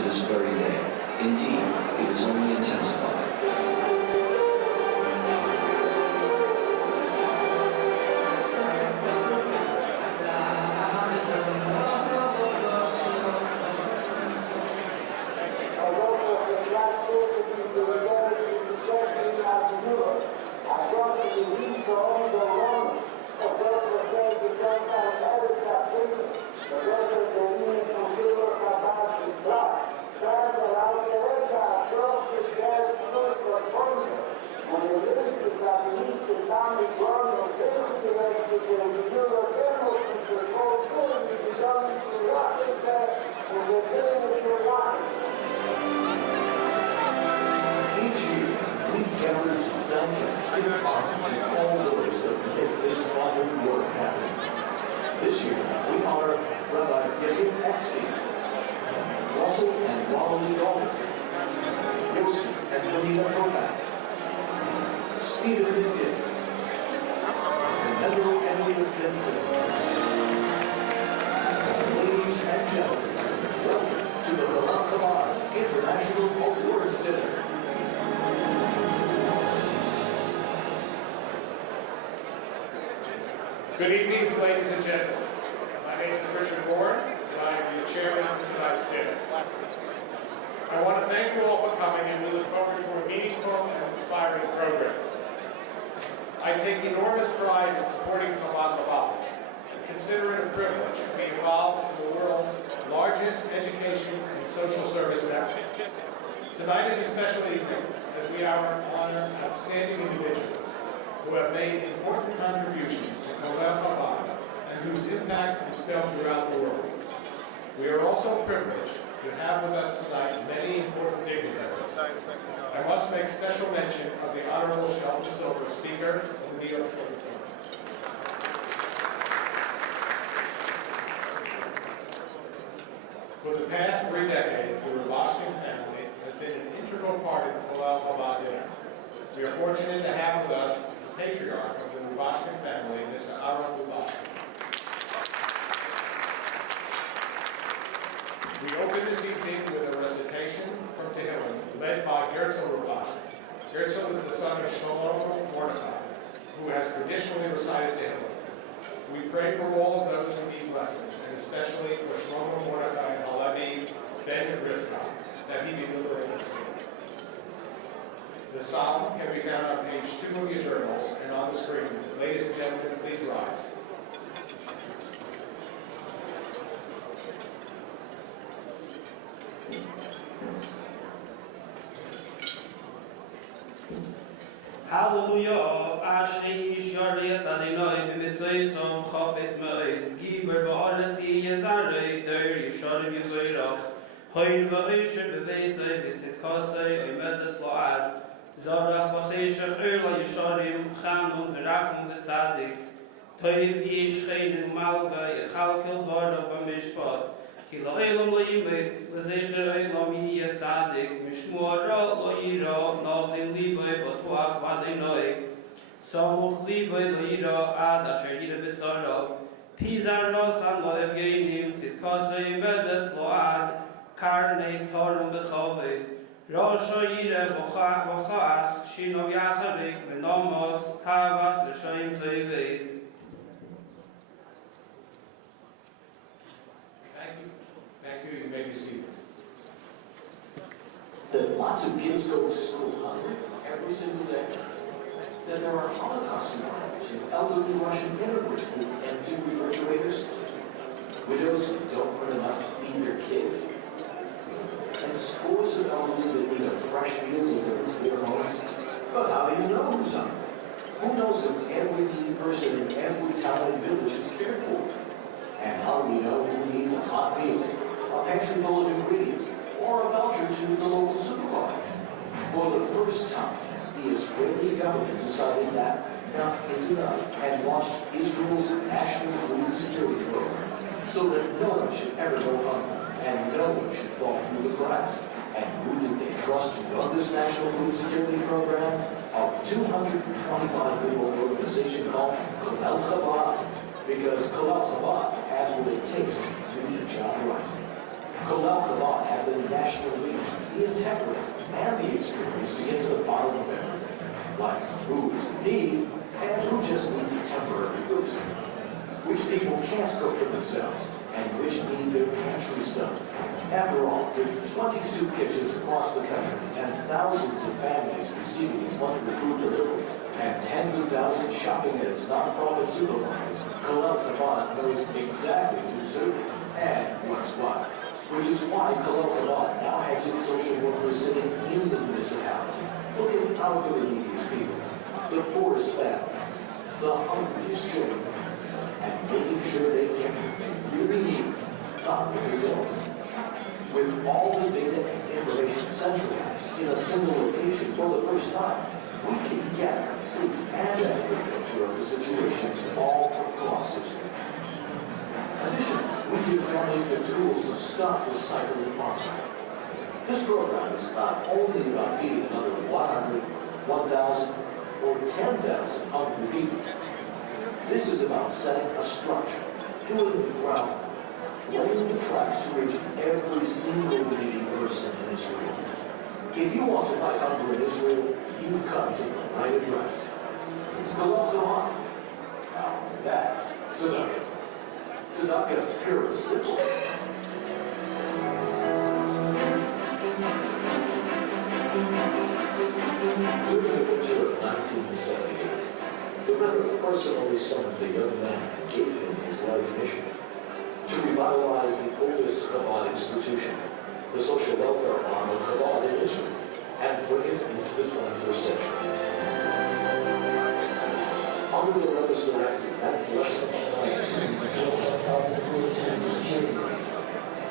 to this very day. Indeed, it has only intensified. Each year, we gather to thank and give honor to all those that make this vital work happen. This year, we honor Rabbi Yosef, Russell and Wally Goldberg, Yossi and Popack, Stephen McGinn, and Edward Henry Benson. Ladies and gentlemen, welcome to the Colel Chabad International Awards Dinner. Good evening, ladies and gentlemen. My name is Richard Moore, and I am the chairman of tonight's dinner. I want to thank you all for coming, and we look forward to a meaningful and inspiring program. I take enormous pride in supporting Colel Chabad and consider it a privilege to be involved in the world's largest education and social service network. Tonight is a special evening as we honor outstanding individuals who have made important contributions to Colel Chabad and whose impact is felt throughout the world. We are also privileged to have with us tonight many important dignitaries. I must make special mention of the Honorable Sheldon Silver, Speaker of the New York State Assembly. For the past 3 decades, the Washington family has been an integral part of the Colel Chabad dinner. We are fortunate to have with us the patriarch of the Washington family, Mr. Aaron Washington. We open this evening with a recitation from Tehillim led by Gertzel Rabbi. Gertzel is the son of Shlomo Mordechai, who has traditionally recited Tehillim. We pray for all of those who need blessings, and especially for Shlomo Mordechai Halevi Ben Rivka, that he be liberated. The psalm can be found on page 2 of your journals and on the screen. Ladies and gentlemen, please rise. Hallelujah, Ashrei Yishariyas Adonai b'mitzvaysom chafetz ma'od giber ba'aretz yezarei der Yisharim Yizraelach hoin va'osher b'veisei v'tzidkasei oimedes la'ad zarach v'cheshach la Yisharim chanun v'rachum v'tzadik toiv yish cheinu malva yechalkel dvarav b'mishpat ki la'elam la'imet l'zecher elam yiyeh tzadik mishmua ra la'ira nachim libay b'tuach v'adonai samuch libay la'ira ad asher yireh b'tzarav pizar nosan la'evgeinim tzidkasei medes la'ad karnei tarum b'chaved rasha yireh v'cha'as shinov yacharik v'namos tavas v'shaim toived. Thank you. You may be seated. That lots of kids go to school hungry every single day. That there are Holocaust survivors and elderly Russian immigrants with empty refrigerators. Widows who don't earn enough to feed their kids. And scores of elderly that need a fresh meal delivered to their homes. But how do you know who's hungry? Who knows if every needy person in every town and village is cared for? And how do we know who needs a hot meal, a pantry full of ingredients, or a voucher to the local supermarket? For the first time, the Israeli government decided that enough is enough and launched Israel's National Food Security Program so that no one should ever go hungry and no one should fall through the cracks. And who did they trust to run this National Food Security Program? A 225-year-old organization called Colel Chabad, because Colel Chabad has what it takes to do the job right. Colel Chabad had the national reach, the integrity, and the experience to get to the bottom of everything, like who is in need and who just needs a temporary boost, which people can't cook for themselves, and which need their pantry stuffed. After all, with 20 soup kitchens across the country and thousands of families receiving its monthly food deliveries and tens of thousands shopping at its non-profit supermarkets, Colel Chabad knows exactly who's who and what's what. Which is why Colel Chabad now has its social workers sitting in the municipality, looking out for the neediest people, the poorest families, the hungriest children, and making sure they get what they really need, not what they don't. With all the data and information centralized in a single location for the first time, we can get a complete and accurate picture of the situation all across Israel. Additionally, we give families the tools to stop this cycle of poverty. This program is not only about feeding another 100, 1,000, or 10,000 hungry people. This is about setting a structure, doing the groundwork, laying the tracks to reach every single needy person in Israel. If you want to fight hunger in Israel, you've come to the right address. Colel Chabad. Now, that's tzedakah. Tzedakah, pure and simple. During the winter of 1978, the Rebbe personally summoned a young man and gave him his life mission to revitalize the oldest Chabad institution, the social welfare arm of Chabad in Israel, and bring it into the 21st century. Under the Rebbe's directive and blessing,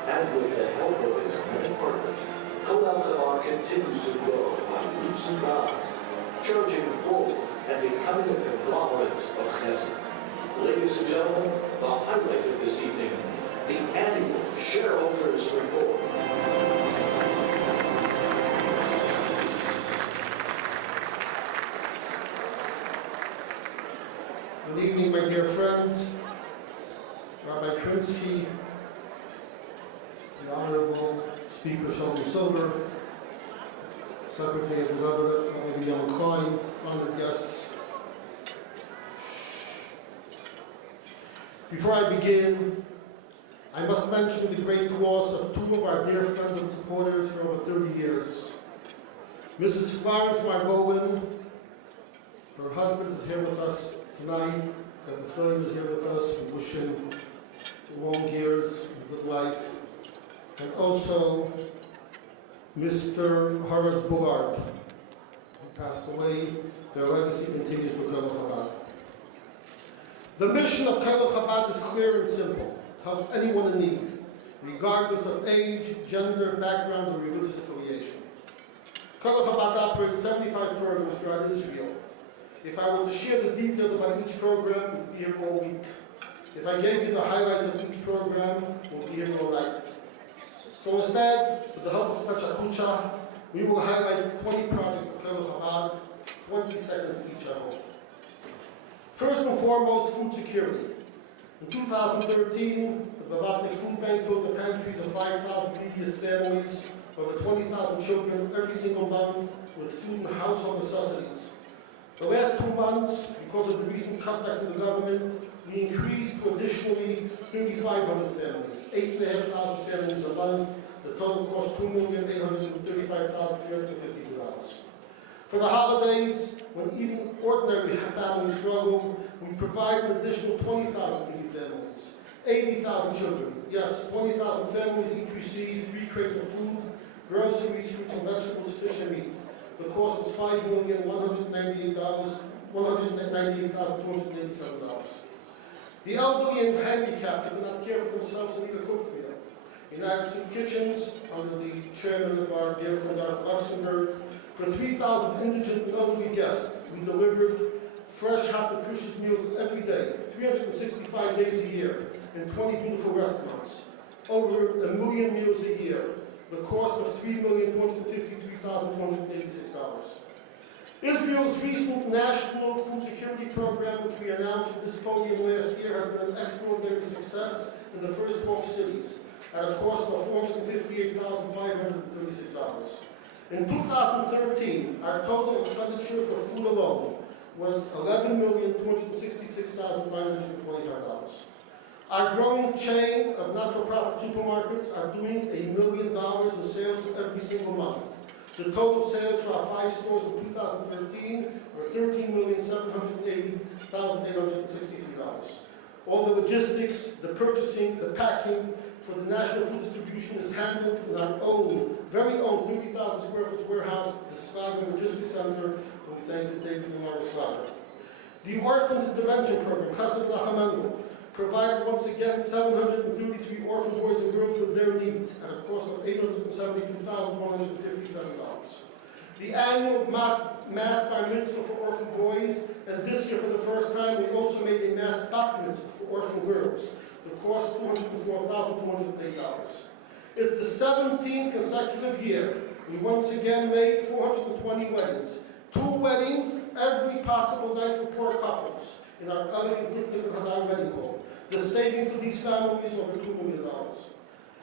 and with the help of its many partners, Colel Chabad continues to grow by leaps and bounds, charging forward and becoming a conglomerate of chesed. Ladies and gentlemen, the highlight of this evening, the annual shareholders report. Good evening, my dear friends, Rabbi Krinsky, the Honorable Speaker Shalom Sober, Secretary of the Rebbe, Rabbi Yom Klein, honored guests. Before I begin, I must mention the great loss of two of our dear friends and supporters for over 30 years. Mrs. Florence Margolin, her husband is here with us tonight. Rabbi Floyd is here with us. We wish him long years and good life. And also Mr. Horace Bullard, who passed away. Their legacy continues with Colel Chabad. The mission of Colel Chabad is clear and simple: help anyone in need, regardless of age, gender, background, or religious affiliation. Colel Chabad operates 75 programs throughout Israel. If I were to share the details about each program, we'd be here all week. If I gave you the highlights of each program, we'll be here all night. So instead, with the help of Pachakucha, we will highlight 20 projects of Colel Chabad, 20 seconds each, I hope. First and foremost, food security. In 2013, the Bavatnik Food Bank filled the pantries of 5,000 neediest families, over 20,000 children every single month with food and household necessities. The last 2 months, because of the recent cutbacks in the government, we increased to additionally 3,500 families, 8,500 families a month. The total cost $2,835,352. For the holidays, when even ordinary families struggle, we provide an additional 20,000 needy families, 80,000 children. Yes, 20,000 families each receive 3 crates of food, groceries, fruits and vegetables, fish and meat. The cost was $5,198,287. The elderly and handicapped who cannot care for themselves and need a cooked meal. In our soup kitchens, under the chairman of our dear friend Arthur Luxembourg, for 3,000 indigent and elderly guests, we delivered fresh, hot, nutritious meals every day, 365 days a year, in 20 beautiful restaurants. Over 1 million meals a year. The cost of $3,253,286. Israel's recent National Food Security Program, which we announced at this podium last year, has been an extraordinary success in the first 12 cities. at a cost of $458,536. In 2013, our total expenditure for food alone was $11,266,925. Our growing chain of not-for-profit supermarkets are doing $1 million in sales every single month. The total sales for our 5 stores in 2013 were $13,780,863. All the logistics, the purchasing, the packing for the national food distribution is handled in our own, very own 30,000 square foot warehouse, the Slager Logistics Center, and we thank David and Laura Slager. The Orphans Intervention Program, Chesed Lachamenu, provided once again 733 orphan boys and girls with their needs at a cost of $872,157. The annual mass bar mitzvah for orphan boys, and this year for the first time we also made a mass bat mitzvah for orphan girls. The cost $204,208. It's the 17th consecutive year we once again made 420 weddings. 2 weddings every possible night for poor couples in our elegant Gutnik Hadar wedding hall. The saving for these families over $2 million.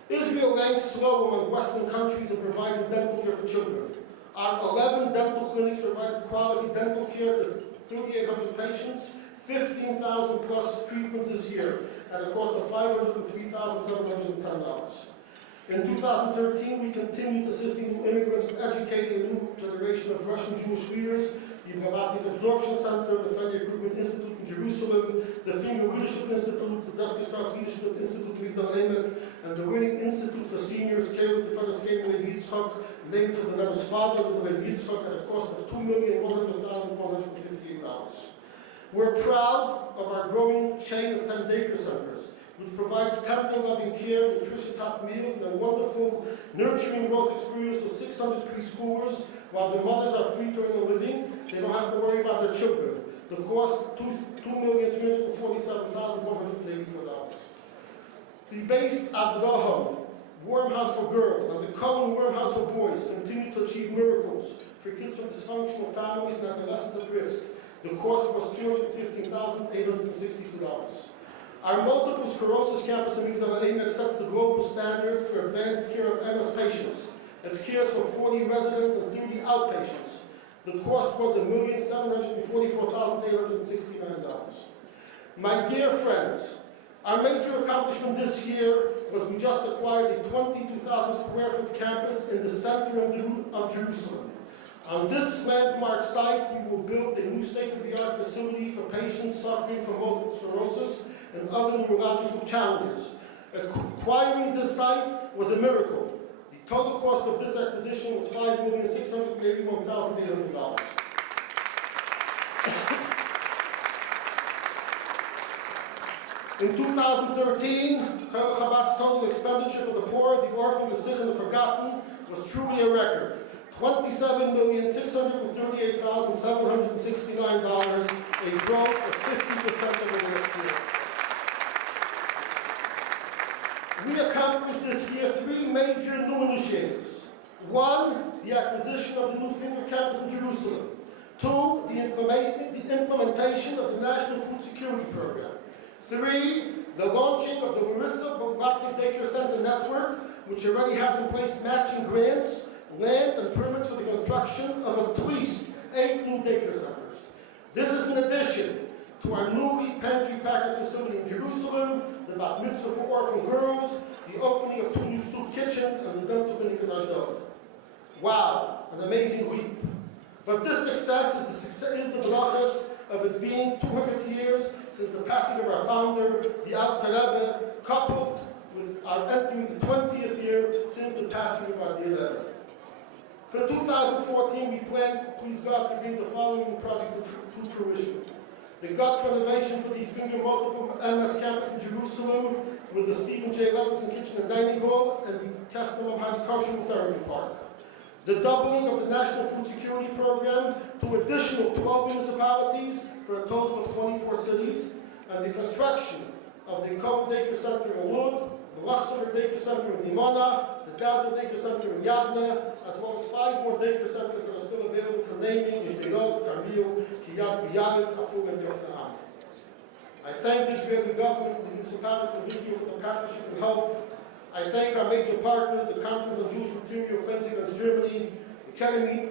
Israel ranks slow among Western countries in providing dental care for children. Our 11 dental clinics provided quality dental care to 3,800 patients, 15,000 plus treatments this year at a cost of $503,710. In 2013, we continued assisting new immigrants and educating a new generation of Russian Jewish leaders. The Blavatic Absorption Center, the Fenrir Krugman Institute in Jerusalem, the Female Leadership Institute, the Dutch Cross Leadership Institute in Migdal Emek, and the Winning Institute for Seniors, cared with the Federation Levi Yitzchak, named for the Rebbe's father, the Levi Yitzchak, at a cost of $2,100,158. We're proud of our growing chain of 10 daycare centers, which provides tender, loving care, nutritious hot meals, and a wonderful, nurturing growth experience for 600 preschoolers. While their mothers are free to earn a living, they don't have to worry about their children. The cost, $2,347,184. The base Avraham Warm House for Girls and the Colel Warm House for Boys continue to achieve miracles for kids from dysfunctional families and adolescents at risk. The cost was $215,862. Our multiple sclerosis campus in Migdal Emek sets the global standard for advanced care of MS patients. It cares for 40 residents and 30 outpatients. The cost was $1,744,869. My dear friends, our major accomplishment this year was we just acquired a 22,000 square foot campus in the center of Jerusalem. On this landmark site, we will build a new state-of-the-art facility for patients suffering from multiple sclerosis and other neurological challenges. Acquiring this site was a miracle. The total cost of this acquisition was $5,681,800. In 2013, Colel Chabad's total expenditure for the poor, the orphan, the sick, and the forgotten was truly a record. $27,638,769, a growth of 50% over last year. We accomplished this year 3 major new initiatives. 1, the acquisition of the new Finger campus in Jerusalem. 2, the implementation of the National Food Security Program. 3, the launching of the Larissa Bogotnik Daycare Center Network, which already has in place matching grants, land, and permits for the construction of at least 8 new daycare centers. This is in addition to our newly pantry package facility in Jerusalem, the bat mitzvah for orphan girls, the opening of 2 new soup kitchens, and the dental clinic in Ashdod. Wow, an amazing leap. But this success is the brachas of it being 200 years since the passing of our founder, the Alter Rebbe, coupled with our entering the 20th year since the passing of our dear Rebbe. For 2014, we plan, please God, to bring the following project to fruition. The gut renovation for the Finger Multiple MS campus in Jerusalem with the Stephen J. Levinson Kitchen and Dining Hall and the Castle Cultural Therapy Park. The doubling of the National Food Security Program to additional 12 municipalities for a total of 24 cities, and the construction of the Colel Daycare Center in Lod, the Luxembourg Daycare Center in Dimona, the Dazzle Daycare Center in Yavne, as well as 5 more daycare centers that are still available for naming in Sderot, Carmel, Kiryat Biyaret, Afur, and Yokneham. I thank the Israeli government and the municipalities of Israel for the partnership and help. I thank our major partners, the Conference on Jewish Material Cleansing against Germany,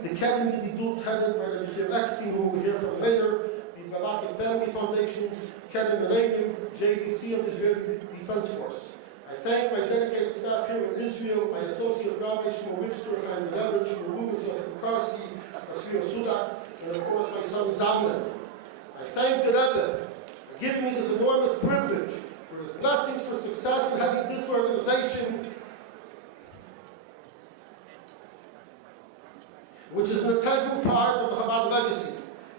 the Academy Didut headed by the Michael Eckstein, who we'll hear from later, the Rabbi Family Foundation, Academy Millennium, JDC, and the Israeli Defense Force. I thank my dedicated staff here in Israel, my associate Rabbi Shmuel Webster, Chaim Levin, Shmuel Rubens, Yosef Jacobson, Asriel Sudak, and of course my son Zalman. I thank the Rebbe for giving me this enormous privilege, for his blessings for success in having this organization, which is an integral part of the Chabad legacy.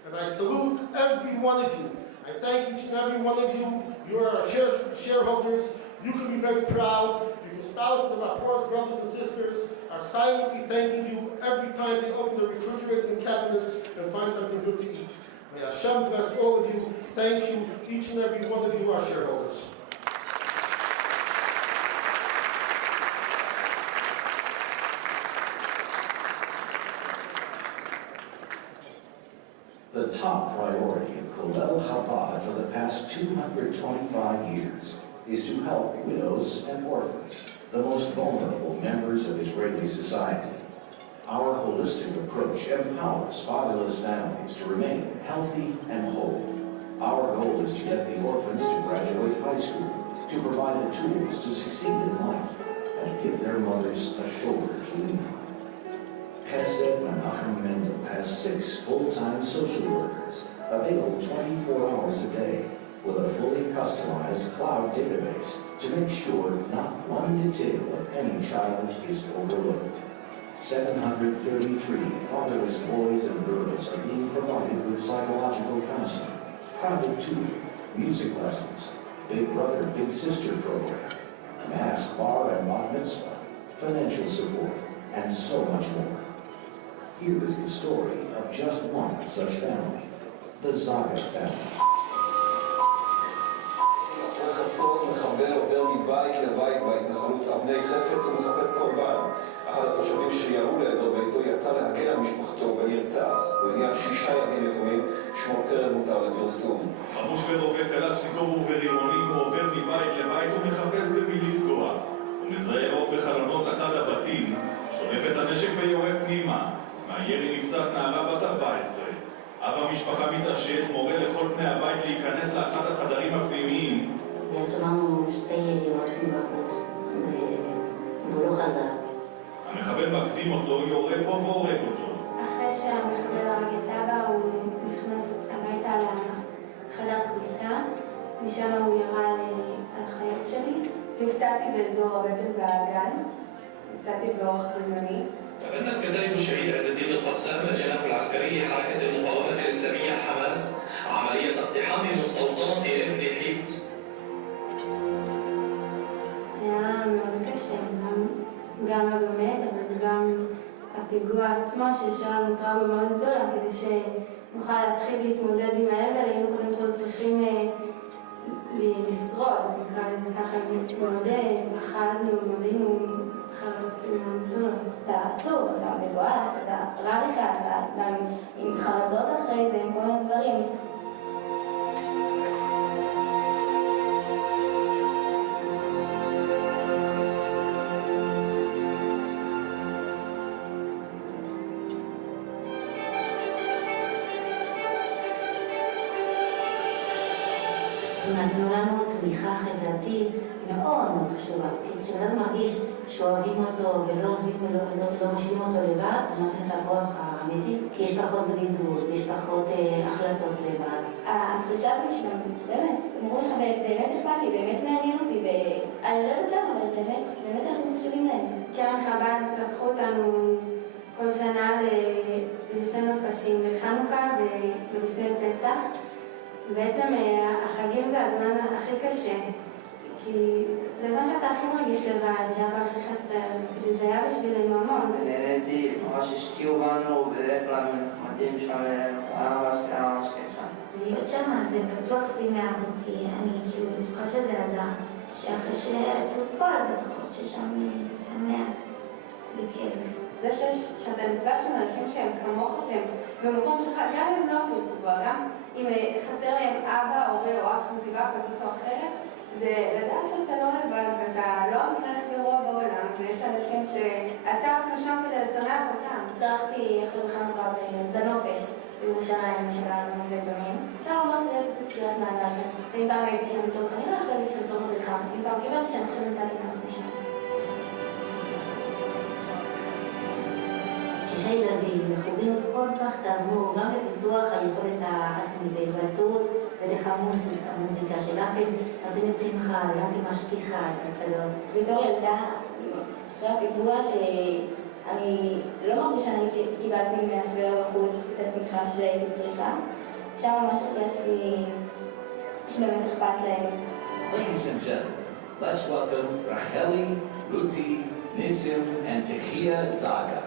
And I salute every one of you. I thank each and every one of you. You are our shareholders. You can be very proud, because thousands of our poor brothers and sisters are silently thanking you every time they open their refrigerators and cabinets and find something good to eat. May Hashem bless all of you. Thank you, each and every one of you, our shareholders. The top priority of Colel Chabad for the past 225 years is to help widows and orphans, the most vulnerable members of Israeli society. Our holistic approach empowers fatherless families to remain healthy and whole. Our goal is to get the orphans to graduate high school, to provide the tools to succeed in life, and give their mothers a shoulder to lean on. Chesed Menachem Mendel has 6 full-time social workers available 24 hours a day, with a fully customized cloud database to make sure not one detail of any child is overlooked. 733 fatherless boys and girls are being provided with psychological counseling, private tutoring, music lessons, Big Brother, Big Sister program, mass bar and bat mitzvah, financial support, and so much more. Here is the story of just one such family, the Zaga family. חצות מחבר עובר מבית לבית בהתנחלות אבני חפץ ומחפש קורבן. אחד התושבים שירו לעבר ביתו יצא להגן על משפחתו ונרצח. הוא הניח 6 ילדים יתומים, שמו טרם מותר לפרסום. חמוש ברובה קלצ'ניקוב וברימונים, הוא עובר מבית לבית ומחפש במי לפגוע. הוא מזהה אור בחלונות אחד הבתים, שולף את הנשק ויורה פנימה. מהירי נפצעת נערה בת 14. אב המשפחה מתעשת, מורה לכל בני הבית להיכנס לאחד החדרים הפנימיים. שמענו 2 יריות מבחוץ, והוא לא חזר. המחבל מקדים אותו, יורה בו והורג אותו. אחרי שהמחבל הרג את אבא, הוא נכנס הביתה לחדר כביסה, משם הוא ירה על החיות שלי. נפצעתי באזור הבטן והאגן, נפצעתי באורח בינוני. تبنت كتائب الشهيد عز الدين القسام الجناح العسكري لحركة المقاومة الإسلامية حماس عملية اقتحام مستوطنة ابن حيفتس. היה מאוד קשה, גם באמת, אבל גם הפיגוע עצמו שהשאיר לנו טראומה מאוד גדולה, כדי שנוכל להתחיל להתמודד עם האבל, היינו קודם כל צריכים לשרוד, נקרא לזה ככה, מאוד פחדנו, מאוד היינו חרדות מאוד גדולות. אתה עצוב, אתה מבואס, אתה רע לך, אתה גם עם חרדות אחרי זה, עם כל מיני דברים. נתנו לנו תמיכה חברתית מאוד מאוד חשובה, כי כשאדם מרגיש שאוהבים אותו ולא עוזבים ולא משאירים אותו לבד, זה נותן את הכוח האמיתי, כי יש פחות בדידות, יש פחות החלטות לבד. התחושה הזאת שגם, באמת, אמרו לך, באמת אכפת לי, באמת מעניין אותי, ואני לא יודעת למה, אבל באמת אנחנו חשובים להם. קרן חב"ד לקחו אותנו כל שנה לשני נופשים בחנוכה ולפני פסח. בעצם החגים זה הזמן הכי קשה, כי זה הזמן שאתה הכי מרגיש לבד, שאבא הכי חסר, וזה היה בשבילנו המון. נהניתי, ממש השקיעו בנו, בדרך כלל נחמדים שם, אבא שלי שם. להיות שם זה בטוח שימח אותי, אני כאילו בטוחה שזה עזר, שאחרי שעצוב פה אז לפחות ששם שמח וכיף. זה שאתה נפגש עם אנשים שהם כמוך, שהם במקום שלך, גם אם לא עברו פיגוע, גם אם חסר להם אבא, הורה או אח מסיבה כזאת או אחרת, זה לדעת שאתה לא לבד ואתה לא המקרה הכי גרוע בעולם, ויש אנשים שאתה אפילו שם כדי לשמח אותם. דרכתי עכשיו בחנוכה בנופש בירושלים של העלמות ויתומים. אפשר לומר שזה עסק בסגירת מעגל. ואם פעם הייתי שם בתור אני לא יכולה להגיד שם בתור מדריכה. אם פעם קיבלתי שם עכשיו נתתי מעצמי שם. 6 ילדים וחוגים כל כך תרמו גם לפיתוח היכולת העצמית וההתבטאות דרך המוזיקה שגם כן נותנת שמחה וגם כן משכיחה את הצלות. בתור ילדה, אחרי הפיגוע שאני לא מרגישה נגיד שקיבלתי מהסביבה בחוץ את התמיכה שהייתי צריכה, שם ממש הרגשתי שבאמת אכפת להם. Ladies and gentlemen, let's welcome Racheli, Ruti, Nissim, and Tekia Zaga.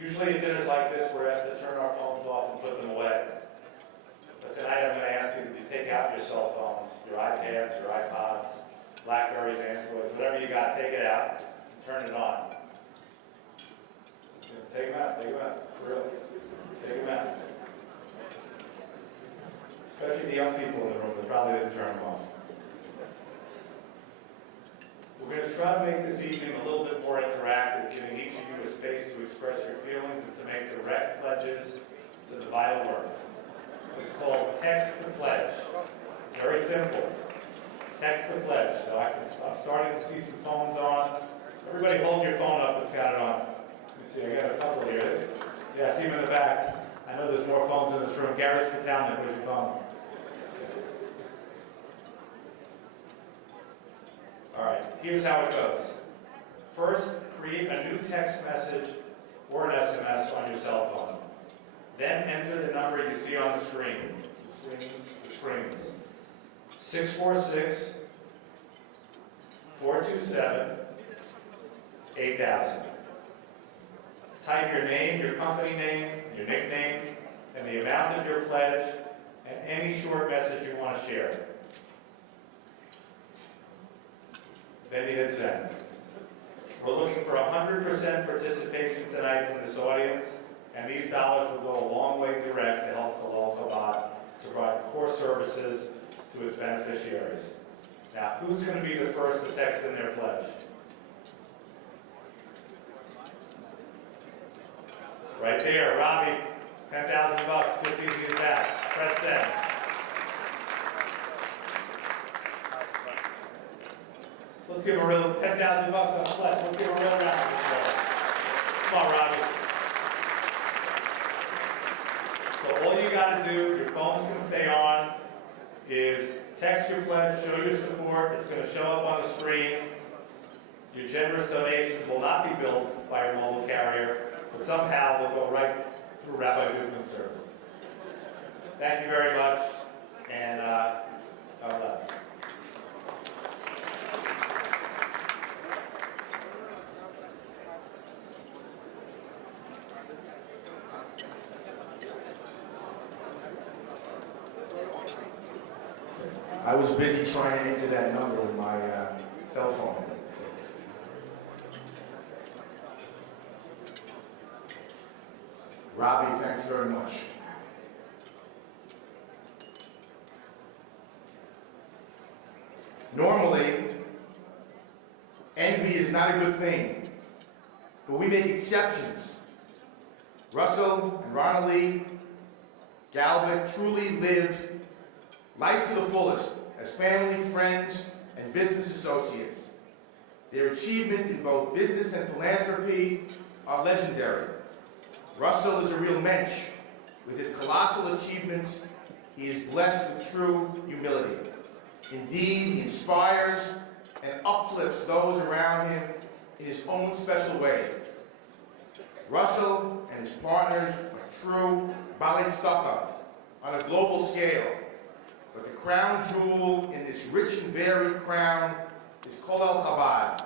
Usually at dinners like this, we're asked to turn our phones off and put them away. But tonight I'm going to ask you to take out your cell phones, your iPads, your iPods, Blackberries, Androids, whatever you got, take it out, turn it on. Take them out, for real. Take them out. Especially the young people in the room that probably didn't turn them off. We're going to try to make this evening a little bit more interactive, giving each of you a space to express your feelings and to make direct pledges to the vital work. It's called Text the Pledge. Very simple. Text the pledge. So I'm starting to see some phones on. Everybody hold your phone up that's got it on. Let me see, I got a couple here. Yeah, see them in the back. I know there's more phones in this room. Gary Spatalman, where's your phone? All right, here's how it goes. First, create a new text message or an SMS on your cell phone. Then enter the number you see on the screen. The screens. 646-427-8000. Type your name, your company name, your nickname, and the amount of your pledge, and any short message you want to share. Then you hit send. We're looking for 100% participation tonight from this audience, and these dollars will go a long way direct to help Colel Chabad to provide core services to its beneficiaries. Now, who's going to be the first to text in their pledge? Right there, Rabbi, $10,000, just easy as that. Press send. Let's give a real $10,000 on a pledge. Let's give a real round of applause. Come on, Robbie. So all you got to do, your phones can stay on, is text your pledge, show your support. It's going to show up on the screen. Your generous donations will not be billed by your mobile carrier, but somehow will go right through Rabbi Dukeman's service. Thank you very much, and God bless. I was busy trying to enter that number in my cell phone. Rabbi, thanks very much. Normally, envy is not a good thing, but we make exceptions. Russell and Ronald Galvin truly live life to the fullest as family, friends, and business associates. Their achievement in both business and philanthropy are legendary. Russell is a real mensch. With his colossal achievements, he is blessed with true humility. Indeed, he inspires and uplifts those around him in his own special way. Russell and his partners are true ballet stucco on a global scale. But the crown jewel in this rich and varied crown is Colel Chabad.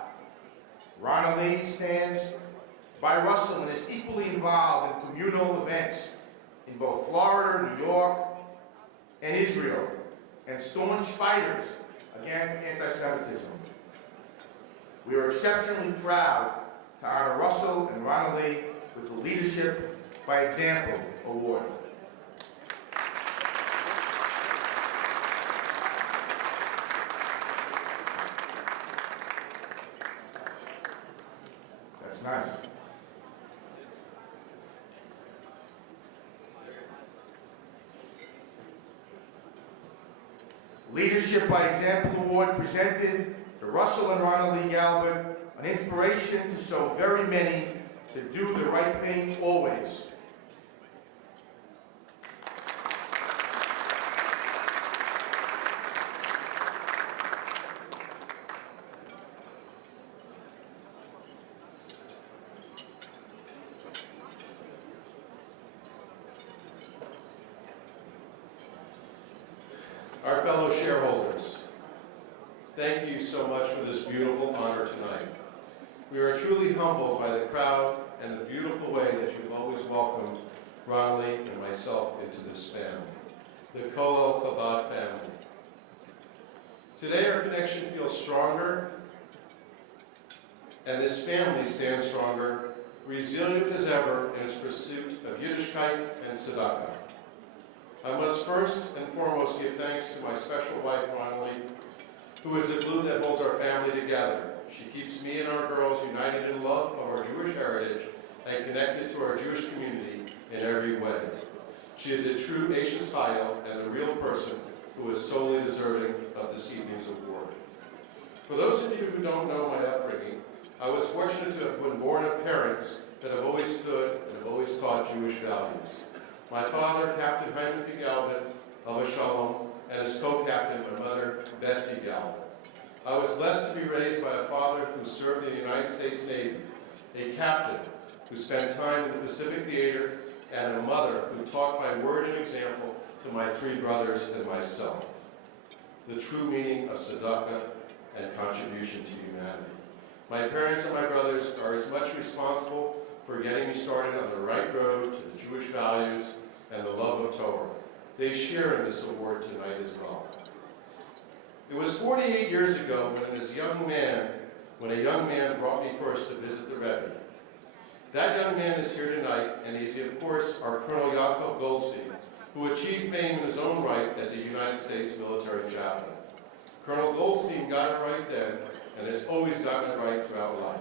Ronald Lee stands by Russell and is equally involved in communal events in both Florida, New York, and Israel, and staunch fighters against anti-Semitism. We are exceptionally proud to honor Russell and Ronald Lee with the Leadership by Example Award. That's nice. Leadership by Example Award presented to Russell and Ronald Lee Galvin, an inspiration to so very many to do the right thing always. Our fellow shareholders, thank you so much for this beautiful honor tonight. We are truly humbled by the crowd and the beautiful way that you welcomed Ronley and myself into this family, the Colel Chabad family. Today our connection feels stronger, and this family stands stronger, resilient as ever in its pursuit of Yiddishkeit and tzedakah. I must first and foremost give thanks to my special wife, Ronley, who is the glue that holds our family together. She keeps me and our girls united in love of our Jewish heritage and connected to our Jewish community in every way. She is a true Eishes Chayil and a real person who is solely deserving of this evening's award. For those of you who don't know my upbringing, I was fortunate to have been born of parents that have always stood and have always taught Jewish values. My father, Captain Heinrich Galvin of Shalom, and his co-captain, my mother, Bessie Galvin. I was blessed to be raised by a father who served in the United States Navy, a captain who spent time in the Pacific Theater, and a mother who taught by word and example to my three brothers and myself the true meaning of tzedakah and contribution to humanity. My parents and my brothers are as much responsible for getting me started on the right road to the Jewish values and the love of Torah. They share in this award tonight as well. It was 48 years ago when a young man brought me first to visit the Rebbe. That young man is here tonight, and he's of course our Colonel Yaakov Goldstein, who achieved fame in his own right as a United States military chaplain. Colonel Goldstein got it right then, and has always gotten it right throughout life.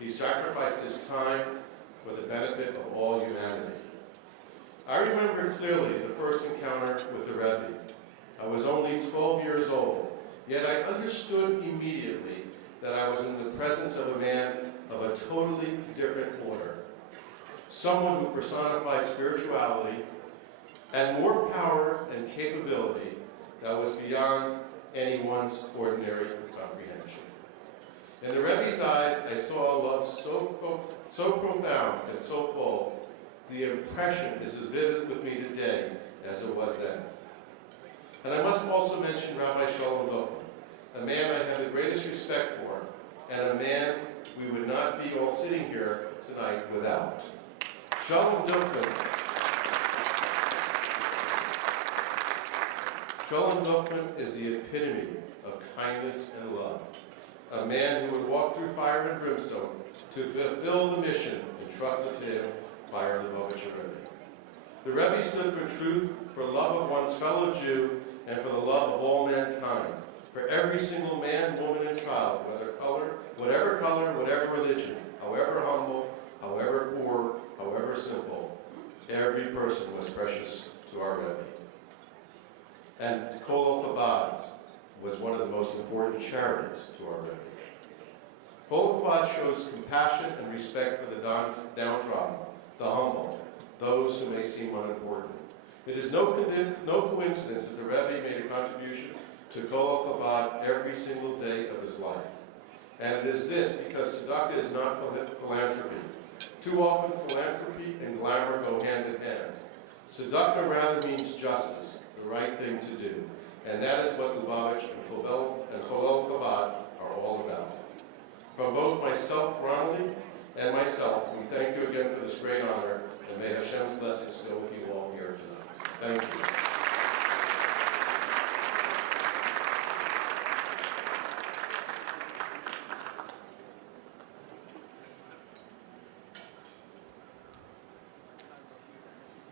He sacrificed his time for the benefit of all humanity. I remember clearly the first encounter with the Rebbe. I was only 12 years old, yet I understood immediately that I was in the presence of a man of a totally different order. Someone who personified spirituality and more power and capability that was beyond anyone's ordinary comprehension. In the Rebbe's eyes, I saw a love so profound and so full, the impression is as vivid with me today as it was then. And I must also mention Rabbi Shalom Duchman, a man I have the greatest respect for, and a man we would not be all sitting here tonight without. Shalom Duchman is the epitome of kindness and love. A man who would walk through fire and brimstone to fulfill the mission entrusted to him by our Lubavitcher Rebbe. The Rebbe stood for truth, for love of one's fellow Jew, and for the love of all mankind. For every single man, woman, and child, whatever color, whatever religion, however humble, however poor, however simple, every person was precious to our Rebbe. And Colel Chabad was one of the most important charities to our Rebbe. Colel Chabad shows compassion and respect for the downtrodden, the humble, those who may seem unimportant. It is no coincidence that the Rebbe made a contribution to Colel Chabad every single day of his life. And it is this because tzedakah is not philanthropy. Too often philanthropy and glamour go hand in hand. Tzedakah rather means justice, the right thing to do. And that is what Lubavitch and Colel Chabad are all about. From both myself, Ronley, and myself, we thank you again for this great honor, and may Hashem's blessings go with you all here tonight. Thank you.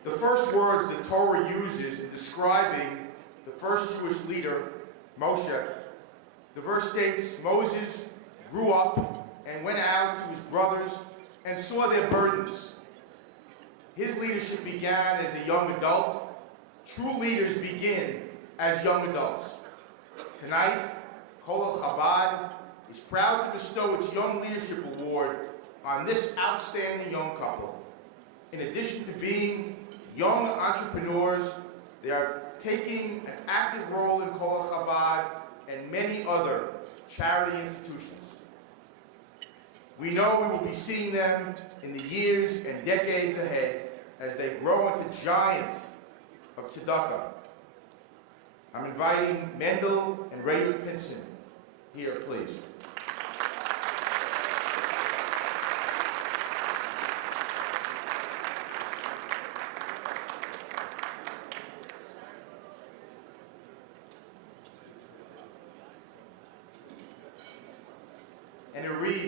The first words the Torah uses in describing the first Jewish leader, Moshe, the verse states, Moses grew up and went out to his brothers and saw their burdens. His leadership began as a young adult. True leaders begin as young adults. Tonight, Colel Chabad is proud to bestow its Young Leadership Award on this outstanding young couple. In addition to being young entrepreneurs, they are taking an active role in Colel Chabad and many other charity institutions. We know we will be seeing them in the years and decades ahead as they grow into giants of tzedakah. I'm inviting Mendel and Ray Pinson here, please.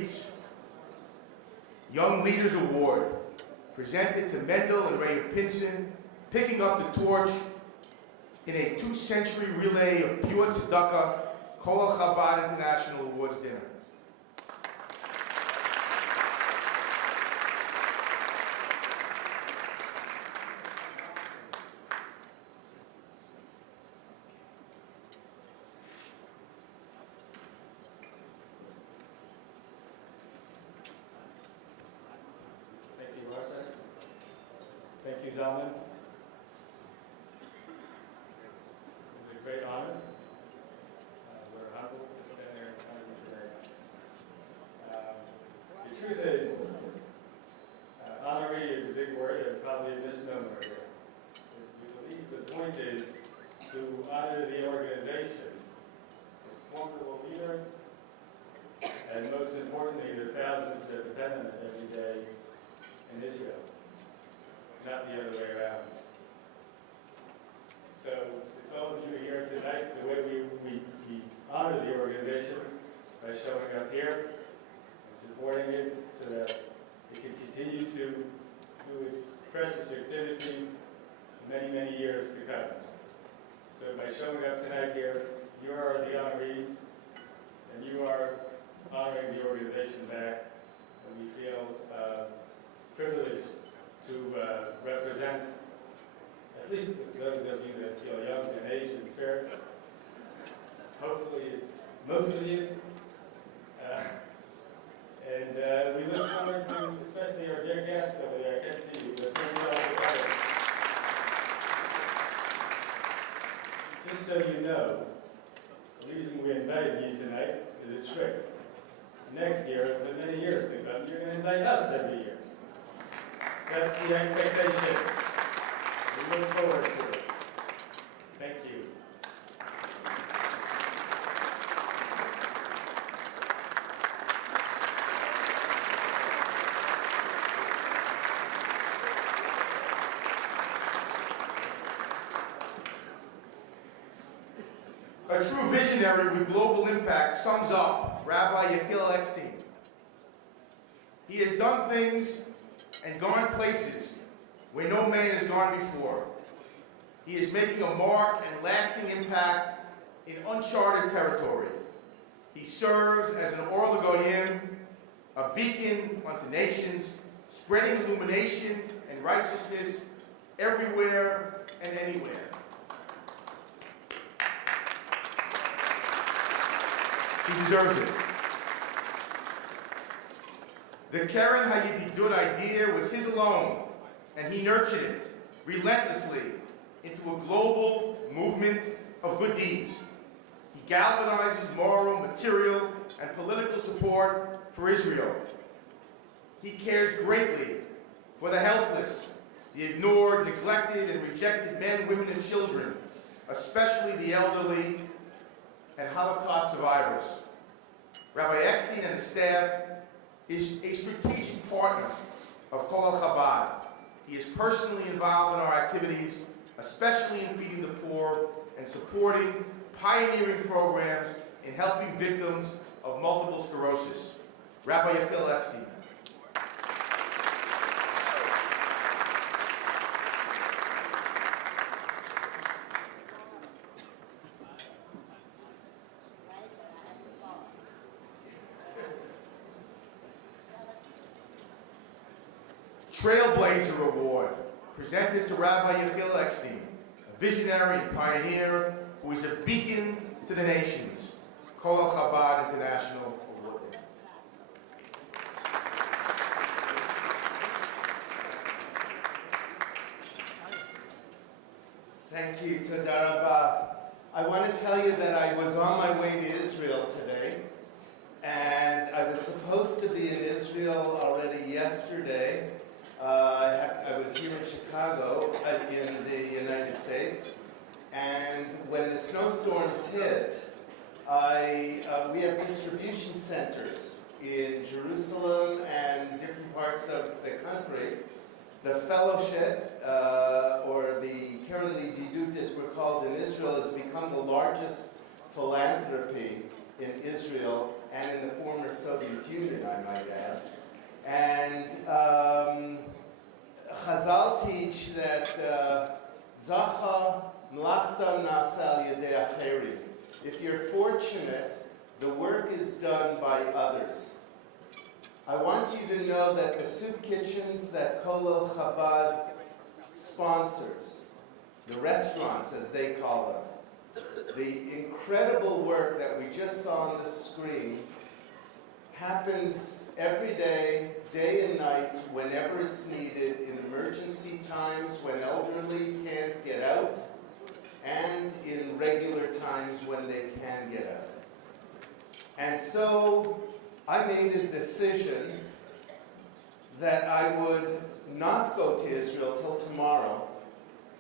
reads, Young Leaders Award, presented to Mendel and Ray Pinson, picking up the torch in a 2-century relay of pure tzedakah, Colel Chabad International Awards dinner. Thank you, Rosa. Thank you, Zalman. It's a great honor. We're humbled to stand there in front of you today. The truth is, honoree is a big word and probably a misnomer here. We believe the point is to honor the organization, its formidable leaders, and most importantly, the thousands that depend on it every day in Israel, not the other way around. So it's all of you here tonight, the way we honor the organization by showing up here and supporting it so that it can continue to do its precious activities for many, many years to come. So by showing up tonight here, you are the honorees, and you are honoring the organization back, and we feel privileged to represent at least those of you that feel young and aged in spirit. Hopefully it's most of you. And we look forward to, especially our dear guests over there. I can't see you, but bring you all together. Just so you know, the reason we invited you tonight is it's trick. Next year, for many years to come, you're going to invite us every year. That's the expectation. We look forward to it. Thank you. A true visionary with global impact sums up Rabbi Yechiel Eckstein. He has done things and gone places where no man has gone before. He is making a marked and lasting impact in uncharted territory. He serves as an Or L'Goyim, a beacon unto nations, spreading illumination and righteousness everywhere and anywhere. He deserves it. The Keren HaYedidut idea was his alone, and he nurtured it relentlessly into a global movement of good deeds. He galvanizes moral, material, and political support for Israel. He cares greatly for the helpless, the ignored, neglected, and rejected men, women, and children, especially the elderly and Holocaust survivors. Rabbi Eckstein and his staff is a strategic partner of Colel Chabad. He is personally involved in our activities, especially in feeding the poor and supporting pioneering programs in helping victims of multiple sclerosis. Rabbi Yechiel Eckstein. Trailblazer Award, presented to Rabbi Yechiel Eckstein, a visionary and pioneer who is a beacon to the nations. Colel Chabad International Award. Thank you, Toda Rabba. I want to tell you that I was on my way to Israel today, and I was supposed to be in Israel already yesterday. I was here in Chicago, in the United States, and when the snowstorms hit, we have distribution centers in Jerusalem and different parts of the country. The fellowship, or the Keren HaYedidut as we're called in Israel, has become the largest philanthropy in Israel, and in the former Soviet Union, I might add. And Chazal teach that Zacha Mlachta Nasa al Yedei Acherim. If you're fortunate, the work is done by others. I want you to know that the soup kitchens that Colel Chabad sponsors, the restaurants as they call them, the incredible work that we just saw on the screen happens every day, day and night, whenever it's needed, in emergency times when elderly can't get out, and in regular times when they can get out. And so I made a decision that I would not go to Israel till tomorrow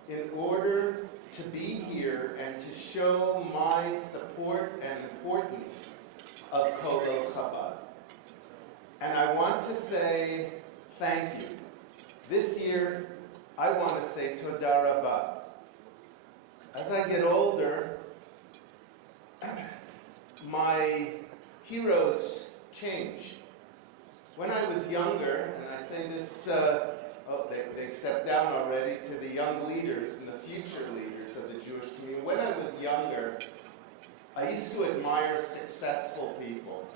in order to be here and to show my support and importance of Colel Chabad. And I want to say thank you. This year, I want to say Toda Rabba. As I get older, my heroes change. When I was younger, and I say this, they stepped down already to the young leaders and the future leaders of the Jewish community. When I was younger, I used to admire successful people.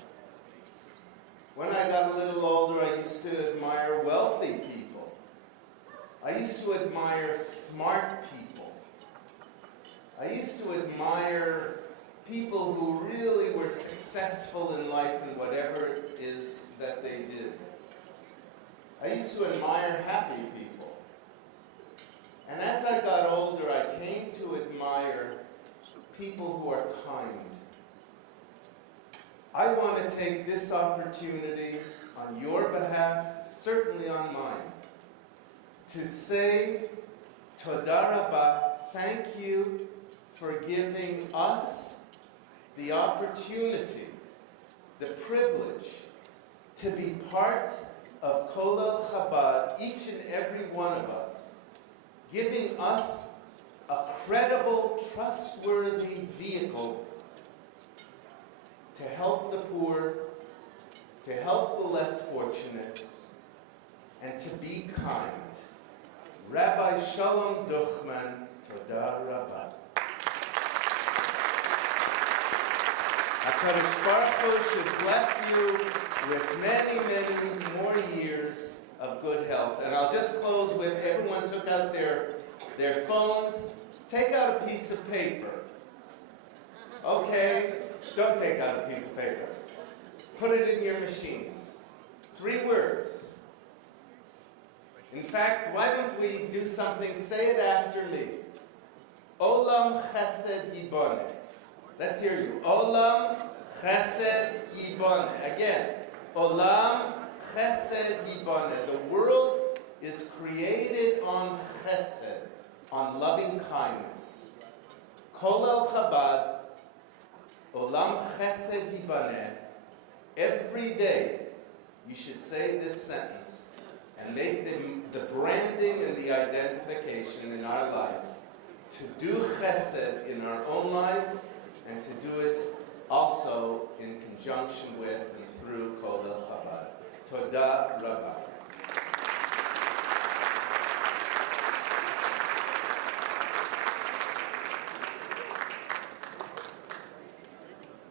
When I got a little older, I used to admire wealthy people. I used to admire smart people. I used to admire people who really were successful in life in whatever it is that they did. I used to admire happy people. And as I got older, I came to admire people who are kind. I want to take this opportunity on your behalf, certainly on mine, to say Toda Rabba, thank you for giving us the opportunity, the privilege, to be part of Colel Chabad, each and every one of us, giving us a credible, trustworthy vehicle to help the poor, to help the less fortunate, and to be kind. Rabbi Shalom Duchman, Toda Rabba. HaKadosh Baruch Hu should bless you with many, many more years of good health. And I'll just close with, everyone took out their phones. Take out a piece of paper. Okay? Don't take out a piece of paper. Put it in your machines. 3 words. In fact, why don't we do something? Say it after me. Olam Chesed Yiboneh. Let's hear you. Olam Chesed Yiboneh. Again. Olam Chesed Yiboneh. The world is created on Chesed, on loving kindness. Colel Chabad. Olam Chesed Yiboneh. Every day you should say this sentence and make the branding and the identification in our lives to do chesed in our own lives and to do it also in conjunction with and through Colel Chabad. Toda Rabba.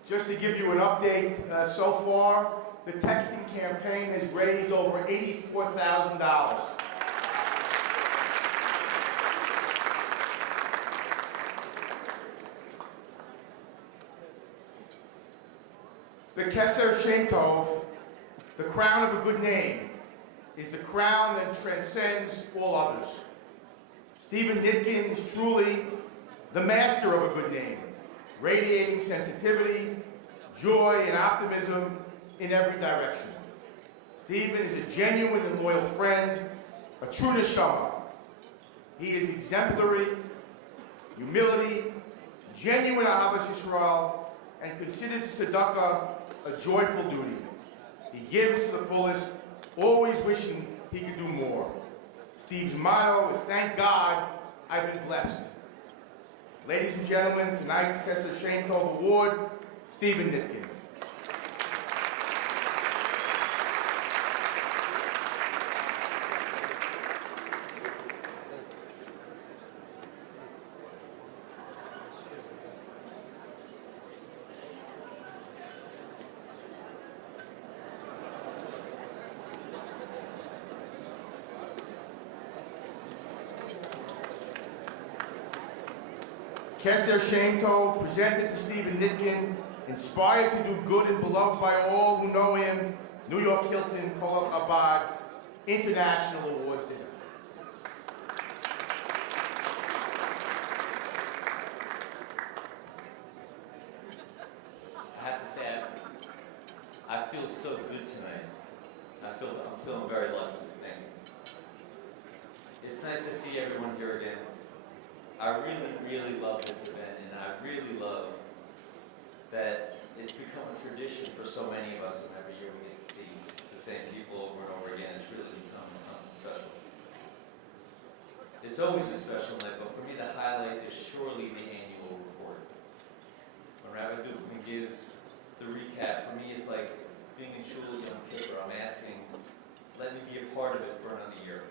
Just to give you an update, so far, the texting campaign has raised over $84,000. The Keser Shem Tov, the crown of a good name, is the crown that transcends all others. Stephen Nitkin is truly the master of a good name, radiating sensitivity, joy, and optimism in every direction. Stephen is a genuine and loyal friend, a true neshama. He is exemplary, humility, genuine Ahavas Yisrael, and considers tzedakah a joyful duty. He gives to the fullest, always wishing he could do more. Steve's motto is, thank God I've been blessed. Ladies and gentlemen, tonight's Keser Shem Tov Award, Stephen Nitkin. Keser Shem Tov, presented to Stephen Nitkin, inspired to do good and beloved by all who know him, New York Hilton, Colel Chabad, International Awards Dinner. I have to say, I feel so good tonight. I'm feeling very lucky. Thank you. It's nice to see everyone here again. I really love this event, and I really love that it's become a tradition for so many of us, and every year we get to see the same people over and over again. It's really become something special. It's always a special night, but for me the highlight is surely the annual report. When Rabbi Dufman gives the recap, for me it's like being in Shul Yom Kippur. I'm asking, let me be a part of it for another year.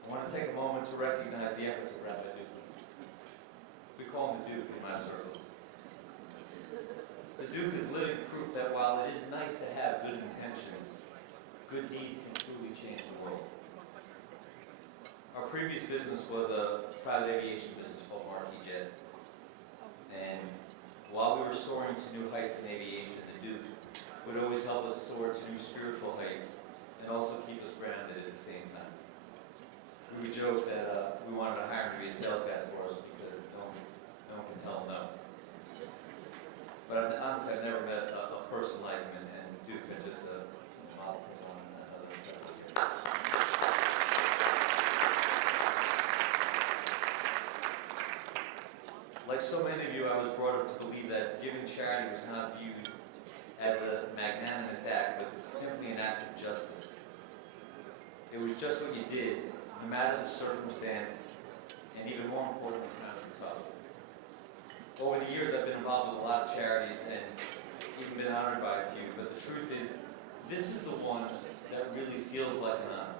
I want to take a moment to recognize the efforts of Rabbi Dufman. We call him the Duke in my circles. The Duke is living proof that while it is nice to have good intentions, good deeds can truly change the world. Our previous business was a private aviation business called Marquis Jet. And while we were soaring to new heights in aviation, the Duke would always help us soar to new spiritual heights and also keep us grounded at the same time. We would joke that we wanted to hire him to be a sales guy for us because no one can tell him no. But honestly, I've never met a person like him, and Duke is just a model for one another incredible year. Like so many of you, I was brought up to believe that giving charity was not viewed as a magnanimous act, but simply an act of justice. It was just what you did, no matter the circumstance, and even more importantly, times were tough. Over the years, I've been involved with a lot of charities and even been honored by a few, but the truth is, this is the one that really feels like an honor.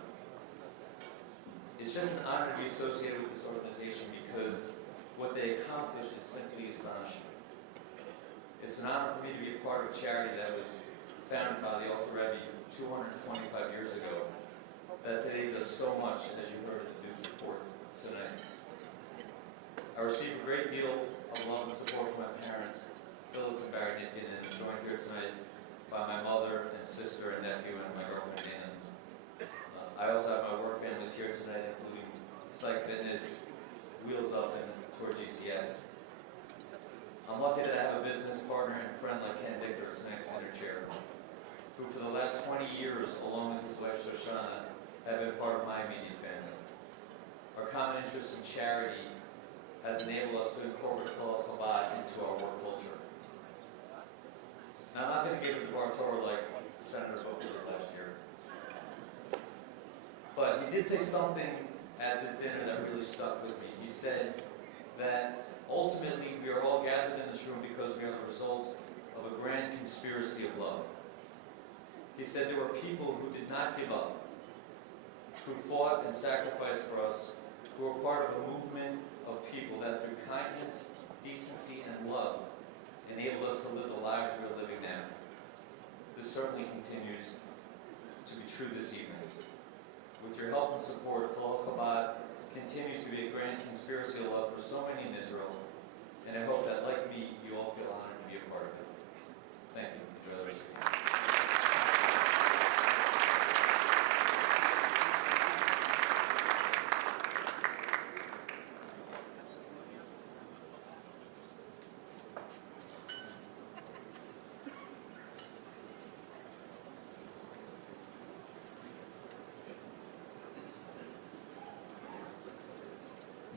It's just an honor to be associated with this organization because what they accomplish is simply astonishing. It's an honor for me to be a part of a charity that was founded by the Alter Rebbe 225 years ago, that today does so much, as you heard in the news report tonight. I received a great deal of love and support from my parents, Phyllis and Barry Nitkin, and I'm joined here tonight by my mother and sister and nephew and my girlfriend Anna. I also have my work families here tonight, including Psych Fitness, Wheels Up, and Tour GCS. I'm lucky that I have a business partner and friend like Ken Dicker, tonight's dinner chair, who for the last 20 years, along with his wife Shoshana, have been part of my immediate family. Our common interest in charity has enabled us to incorporate Colel Chabad into our work culture. Now, I'm not going to give it to our Torah like Senator Booker did last year, but he did say something at this dinner that really stuck with me. He said that ultimately we are all gathered in this room because we are the result of a grand conspiracy of love. He said there were people who did not give up, who fought and sacrificed for us, who were part of a movement of people that through kindness, decency, and love enabled us to live the lives we are living now. This certainly continues to be true this evening. With your help and support, Colel Chabad continues to be a grand conspiracy of love for so many in Israel, and I hope that, like me, you all feel honored to be a part of it. Thank you. Enjoy the rest of the evening.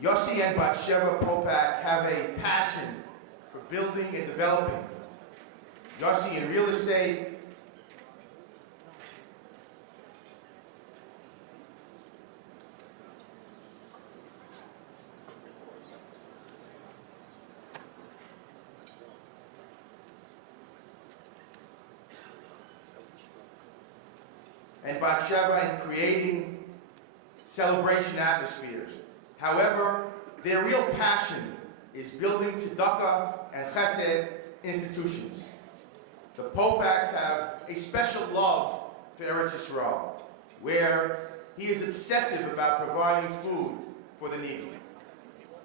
Yossi and Batsheva Popack have a passion for building and developing. Yossi in real estate, and Batsheva in creating celebration atmospheres. However, their real passion is building tzedakah and chesed institutions. The Popacks have a special love for Eretz Yisrael, where he is obsessive about providing food for the needy.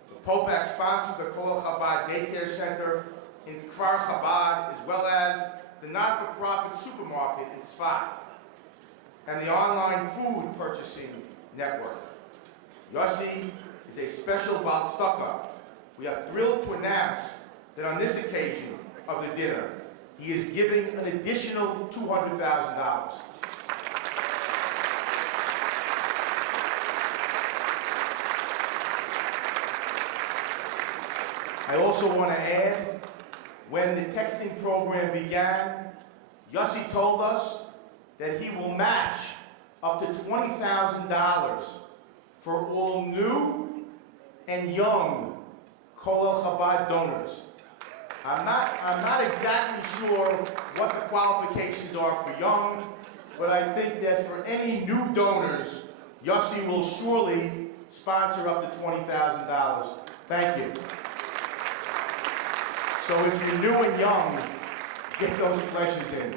The Popack sponsored the Colel Chabad Daycare Center in Kfar Chabad, as well as the not-for-profit supermarket in Tzfat, and the online food purchasing network. Yossi is a special Balstaka. We are thrilled to announce that on this occasion of the dinner, he is giving an additional $200,000. I also want to add, when the texting program began, Yossi told us that he will match up to $20,000 for all new and young Colel Chabad donors. I'm not exactly sure what the qualifications are for young, but I think that for any new donors, Yossi will surely sponsor up to $20,000. Thank you. So if you're new and young, get those pledges in.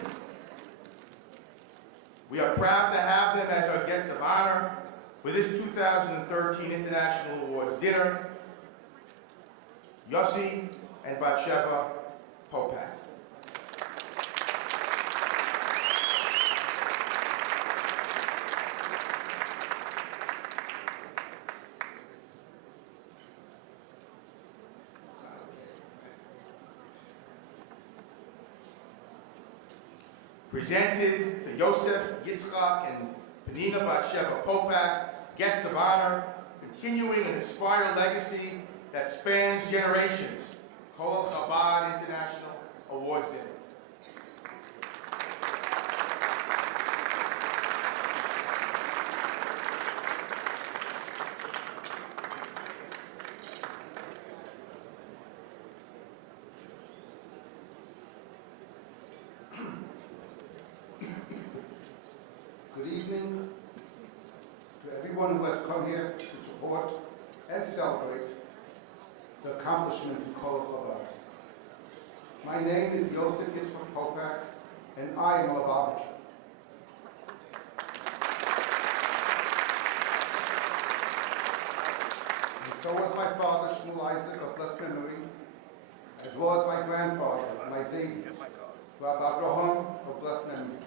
We are proud to have them as our guests of honor for this 2013 International Awards dinner. Yossi and Batsheva Popack. Presented to Yosef, Yitzchak, and Penina Batsheva Popack, guests of honor, continuing an inspired legacy that spans generations. Colel Chabad International Awards Dinner. Good evening to everyone who has come here to support and celebrate the accomplishments of Colel Chabad. My name is Yosef Popack, and I am a Lubavitcher. And so was my father, Shmuel Isaac, of blessed memory, as well as my grandfather, my Zaydi, Rabbi Abraham, of blessed memory.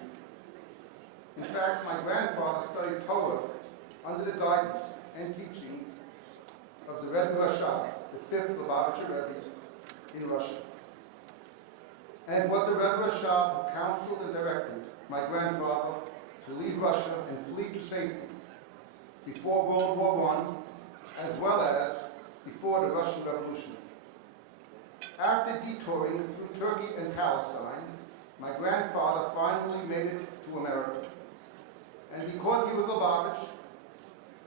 In fact, my grandfather studied Torah under the guidance and teachings of the Rebbe Rashab, the 5th Lubavitcher Rebbe in Russia. And what the Rebbe Rashab counseled and directed my grandfather to leave Russia and flee to safety before World War I, as well as before the Russian Revolution. After detouring through Turkey and Palestine, my grandfather finally made it to America. And because he was Lubavitch,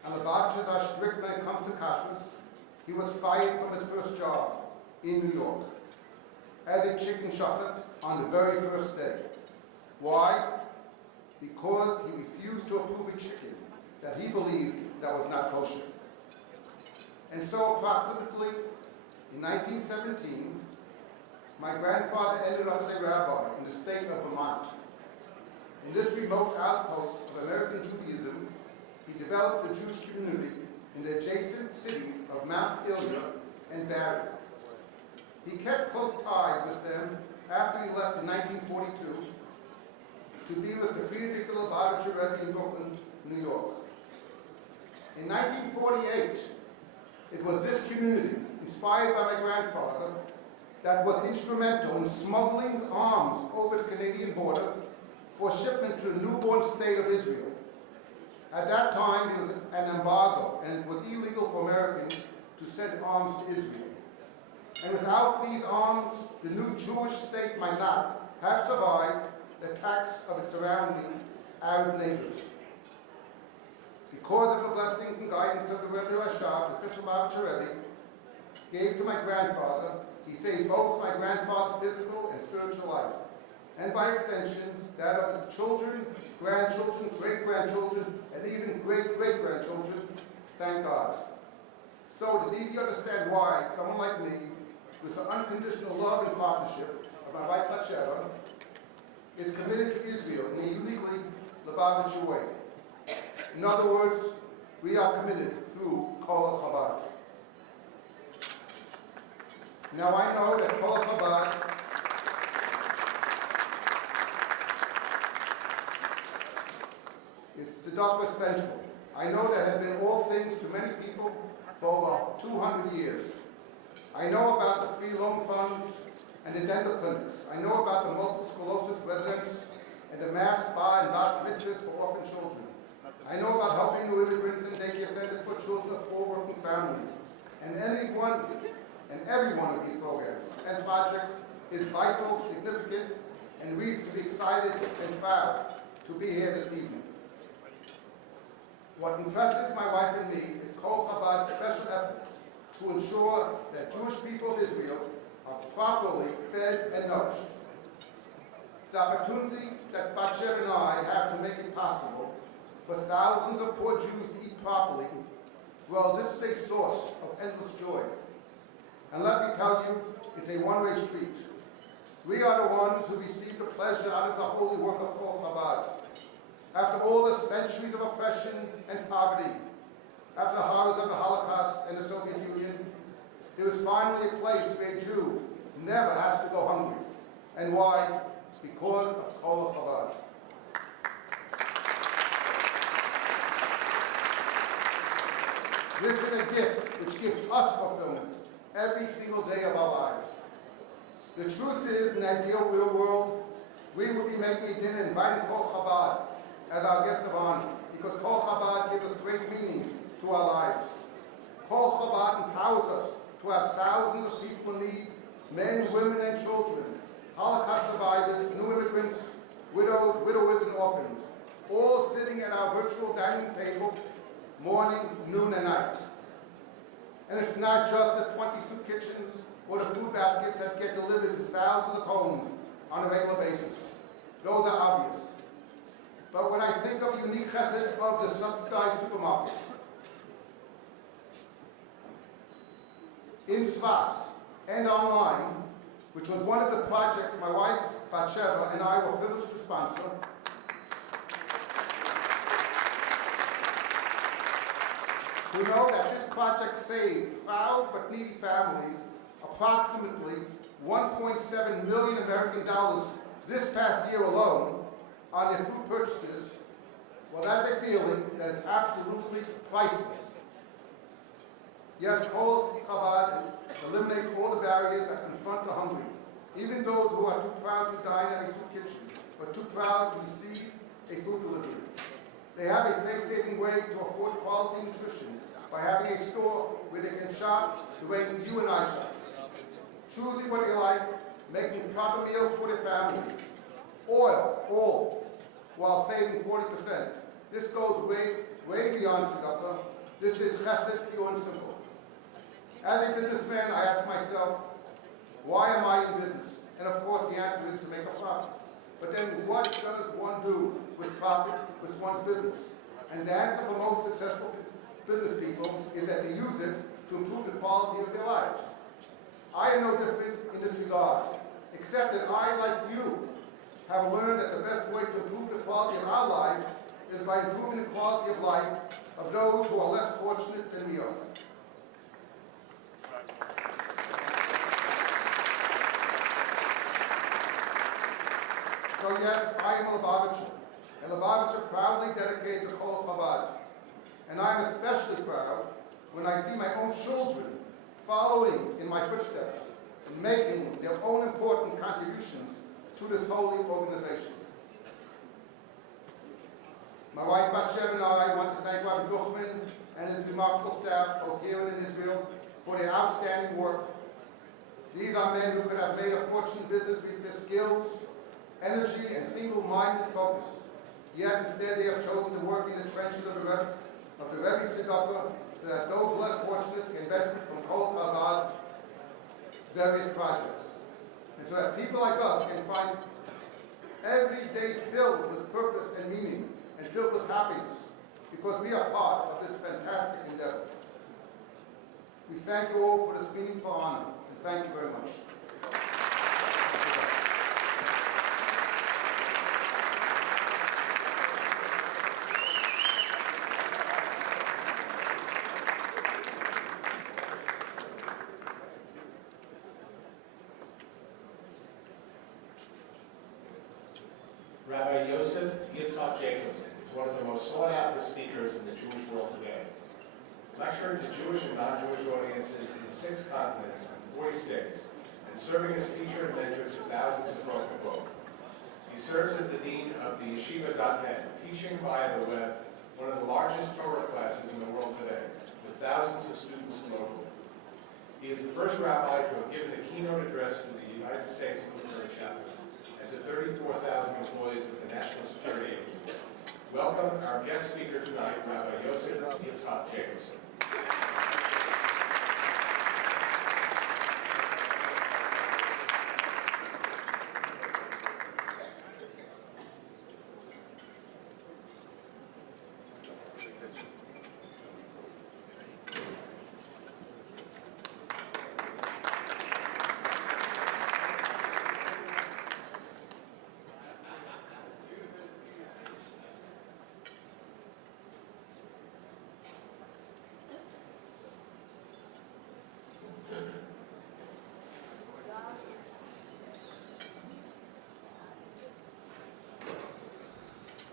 and Lubavitchers are strict when it comes to kashrus, he was fired from his first job in New York as a chicken shochet on the very first day. Why? Because he refused to approve a chicken that he believed that was not kosher. And so approximately in 1917, my grandfather ended up as a rabbi in the state of Vermont. In this remote outpost of American Judaism, he developed a Jewish community in the adjacent cities of Mount Ilya and Barry. He kept close ties with them after he left in 1942 to be with the Friedrich Lubavitcher Rebbe in Brooklyn, New York. In 1948, it was this community, inspired by my grandfather, that was instrumental in smuggling arms over the Canadian border for shipment to the newborn state of Israel. At that time, there was an embargo, and it was illegal for Americans to send arms to Israel. And without these arms, the new Jewish state might not have survived the attacks of its surrounding Arab neighbors. Because of the blessings and guidance of the Rebbe Rashab, the 5th Lubavitcher Rebbe, gave to my grandfather, he saved both my grandfather's physical and spiritual life, and by extension, that of his children, grandchildren, great-grandchildren, and even great-great-grandchildren, thank God. So it is easy to understand why someone like me, with the unconditional love and partnership of my wife Batsheva, is committed to Israel in a uniquely Lubavitcher way. In other words, we are committed through Colel Chabad. Now I know that Colel Chabad is tzedakah central. I know that has been all things to many people for over 200 years. I know about the free loan funds and the dental clinics. I know about the multiple sclerosis residents and the mass bar and bas mitzvahs for orphan children. I know about helping new immigrants and daycare centers for children of poor working families. And every one of these programs and projects is vital, significant, and reason to be excited and proud to be here this evening. What impresses my wife and me is Colel Chabad's special effort to ensure that Jewish people of Israel are properly fed and nourished. The opportunity that Batshev and I have to make it possible for thousands of poor Jews to eat properly, well, this is a source of endless joy. And let me tell you, it's a one-way street. We are the ones who receive the pleasure out of the holy work of Colel Chabad. After all the centuries of oppression and poverty, after the horrors of the Holocaust and the Soviet Union, there is finally a place where a Jew never has to go hungry. And why? Because of Colel Chabad. This is a gift which gives us fulfillment every single day of our lives. The truth is, in an ideal real world, we would be making a dinner inviting Colel Chabad as our guest of honor, because Colel Chabad gives us great meaning to our lives. Colel Chabad empowers us to have thousands of people in need, men, women, and children, Holocaust survivors, new immigrants, widows, widowers, and orphans, all sitting at our virtual dining table morning, noon, and night. And it's not just the 20 soup kitchens or the food baskets that get delivered to thousands of homes on a regular basis. Those are obvious. But when I think of the unique chesed of the subsidized supermarket, in Svas and online, which was one of the projects my wife, Batsheva, and I were privileged to sponsor, we know that this project saved proud but needy families approximately $1.7 million American dollars this past year alone on their food purchases. Well, that's a feeling that is absolutely priceless. Yes, Colel Chabad eliminates all the barriers that confront the hungry, even those who are too proud to dine at a food kitchen, but too proud to receive a food delivery. They have a face-saving way to afford quality nutrition by having a store where they can shop the way you and I shop. Choosing what they like, making proper meals for their families. Oil, all, while saving 40%. This goes way beyond tzedakah. This is chesed, pure and simple. As a businessman, I ask myself, why am I in business? And of course, the answer is to make a profit. But then what does one do with profit with one's business? And the answer for most successful business people is that they use it to improve the quality of their lives. I am no different in this regard, except that I, like you, have learned that the best way to improve the quality of our lives is by improving the quality of life of those who are less fortunate than we are. So yes, I am a Lubavitcher proudly dedicated to Colel Chabad. And I am especially proud when I see my own children following in my footsteps and making their own important contributions to this holy organization. My wife Batshev and I want to thank Rabbi Duchman and his remarkable staff, both here and in Israel, for their outstanding work. These are men who could have made a fortune in business with their skills, energy, and single-minded focus. Yet instead they have chosen to work in the trenches of the Rebbe tzedakah, so that those less fortunate can benefit from Colel Chabad's various projects. And so that people like us can find every day filled with purpose and meaning and filled with happiness, because we are part of this fantastic endeavor. We thank you all for this meaningful honor, and thank you very much. Jacobson is one of the most sought-after speakers in the Jewish world today. Lecturing to Jewish and non-Jewish audiences in 6 continents and 40 states, and serving as teacher and mentor to thousands across the globe. He serves as the dean of the yeshiva.net, teaching via the web one of the largest Torah classes in the world today, with thousands of students globally. He is the first rabbi to have given a keynote address to the United States military chaplains and to 34,000 employees of the National Security Agency. Welcome our guest speaker tonight, Rabbi Yossi Jacobson.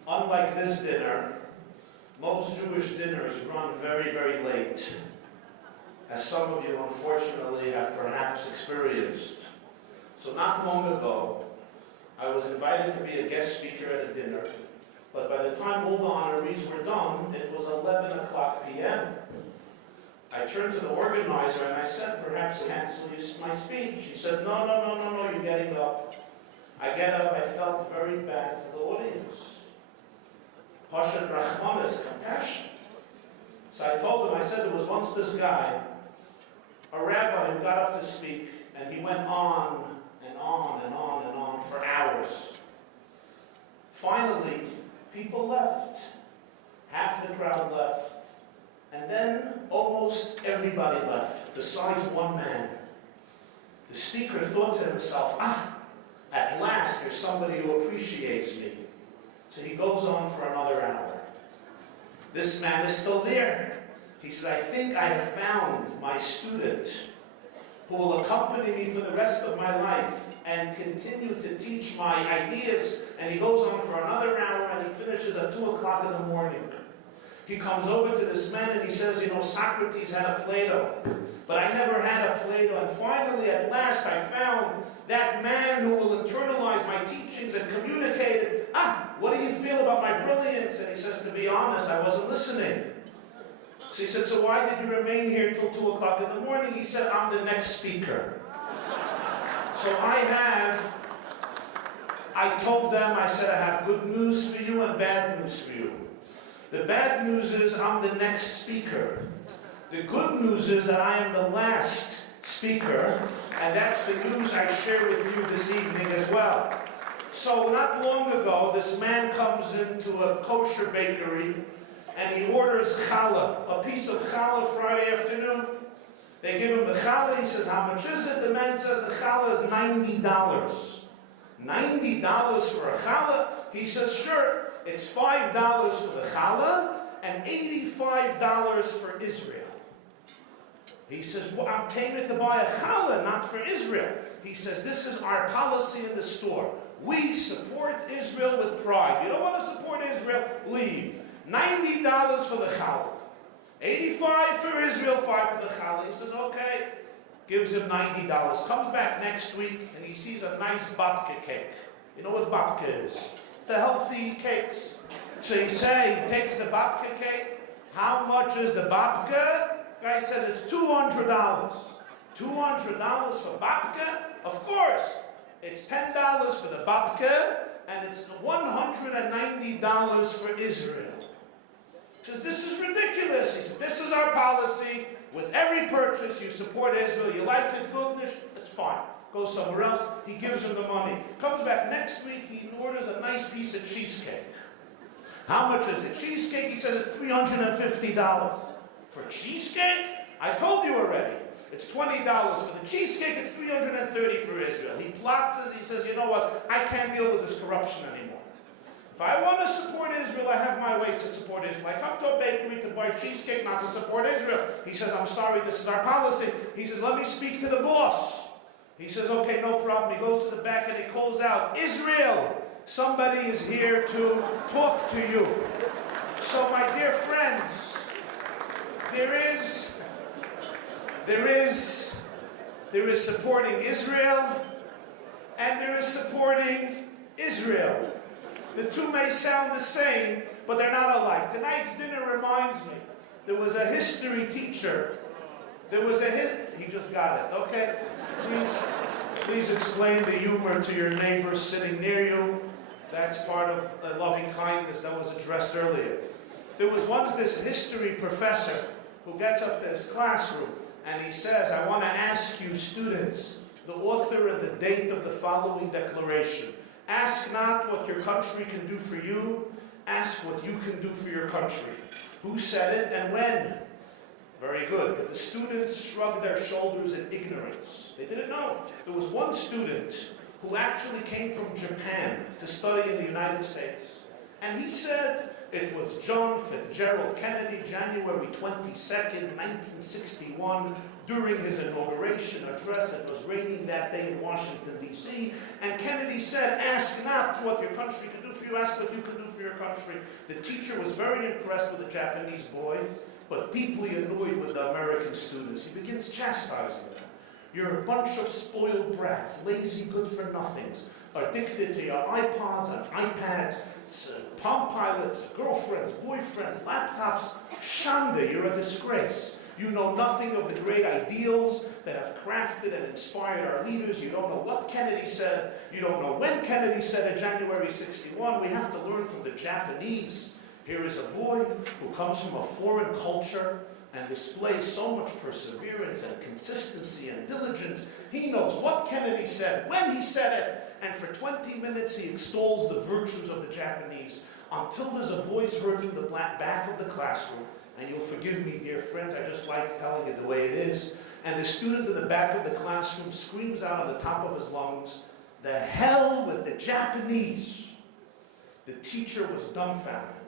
Unlike this dinner, most Jewish dinners run very, very late, as some of you unfortunately have perhaps experienced. So not long ago, I was invited to be a guest speaker at a dinner, but by the time all the honorees were done, it was 11 o'clock p.m. I turned to the organizer and I said, perhaps cancel my speech. She said, no, you're getting up. I get up, I felt very bad for the audience. Pashat Rachmanis, compassion. So I told him, I said, there was once this guy, a rabbi who got up to speak, and he went on and on and on and on for hours. Finally, people left. Half the crowd left. And then almost everybody left, besides one man. The speaker thought to himself, at last there's somebody who appreciates me. So he goes on for another hour. This man is still there. He said, I think I have found my student who will accompany me for the rest of my life and continue to teach my ideas. And he goes on for another hour and he finishes at 2 o'clock in the morning. He comes over to this man and he says, Socrates had a Plato, but I never had a Plato. And finally, at last, I found that man who will internalize my teachings and communicate it. What do you feel about my brilliance? And he says, to be honest, I wasn't listening. So he said, so why did you remain here till 2 o'clock in the morning? He said, I'm the next speaker. So I told them, I said, I have good news for you and bad news for you. The bad news is I'm the next speaker. The good news is that I am the last speaker, and that's the news I share with you this evening as well. So not long ago, this man comes into a kosher bakery, and he orders challah, a piece of challah Friday afternoon. They give him the challah, he says, how much is it? The man says the challah is $90. $90 for a challah? He says, sure. It's $5 for the challah and $85 for Israel. He says, well, I'm paying it to buy a challah, not for Israel. He says, this is our policy in the store. We support Israel with pride. You don't want to support Israel? Leave. $90 for the challah. $85 for Israel, $5 for the challah. He says, okay. Gives him $90. Comes back next week and he sees a nice babka cake. You know what babka is? The healthy cakes. So he takes the babka cake. How much is the babka? Guy says it's $200. $200 for babka? Of course. It's $10 for the babka, and it's $190 for Israel. He says, this is ridiculous. He said, this is our policy. With every purchase, you support Israel. You like it, good, it's fine. Goes somewhere else, he gives him the money. Comes back next week, he orders a nice piece of cheesecake. How much is the cheesecake? He says it's $350. For cheesecake? I told you already. It's $20 for the cheesecake, it's $330 for Israel. He plots this, he says, you know what, I can't deal with this corruption anymore. If I want to support Israel, I have my ways to support Israel. I come to a bakery to buy cheesecake, not to support Israel. He says, I'm sorry, this is our policy. He says, let me speak to the boss. He says, okay, no problem. He goes to the back and he calls out, Israel, somebody is here to talk to you. So my dear friends, there is supporting Israel, and there is supporting Israel. The two may sound the same, but they're not alike. Tonight's dinner reminds me, there was a history teacher. He just got it, okay? Please explain the humor to your neighbors sitting near you. That's part of loving kindness that was addressed earlier. There was once this history professor who gets up to his classroom and he says, I want to ask you students, the author and the date of the following declaration. Ask not what your country can do for you, ask what you can do for your country. Who said it and when? Very good, but the students shrugged their shoulders in ignorance. They didn't know. There was one student who actually came from Japan to study in the United States. And he said it was John Fitzgerald Kennedy, January 22nd, 1961, during his inauguration address. It was raining that day in Washington, D.C. And Kennedy said, ask not what your country can do for you, ask what you can do for your country. The teacher was very impressed with the Japanese boy, but deeply annoyed with the American students. He begins chastising them. You're a bunch of spoiled brats, lazy good-for-nothings, addicted to your iPods and iPads, Palm Pilots, girlfriends, boyfriends, laptops. Shanda, you're a disgrace. You know nothing of the great ideals that have crafted and inspired our leaders. You don't know what Kennedy said. You don't know when Kennedy said it, January 61. We have to learn from the Japanese. Here is a boy who comes from a foreign culture and displays so much perseverance and consistency and diligence. He knows what Kennedy said, when he said it, and for 20 minutes he extols the virtues of the Japanese until there's a voice heard from the back of the classroom. And you'll forgive me, dear friends, I just like telling it the way it is. And the student in the back of the classroom screams out on the top of his lungs, "The hell with the Japanese!" The teacher was dumbfounded.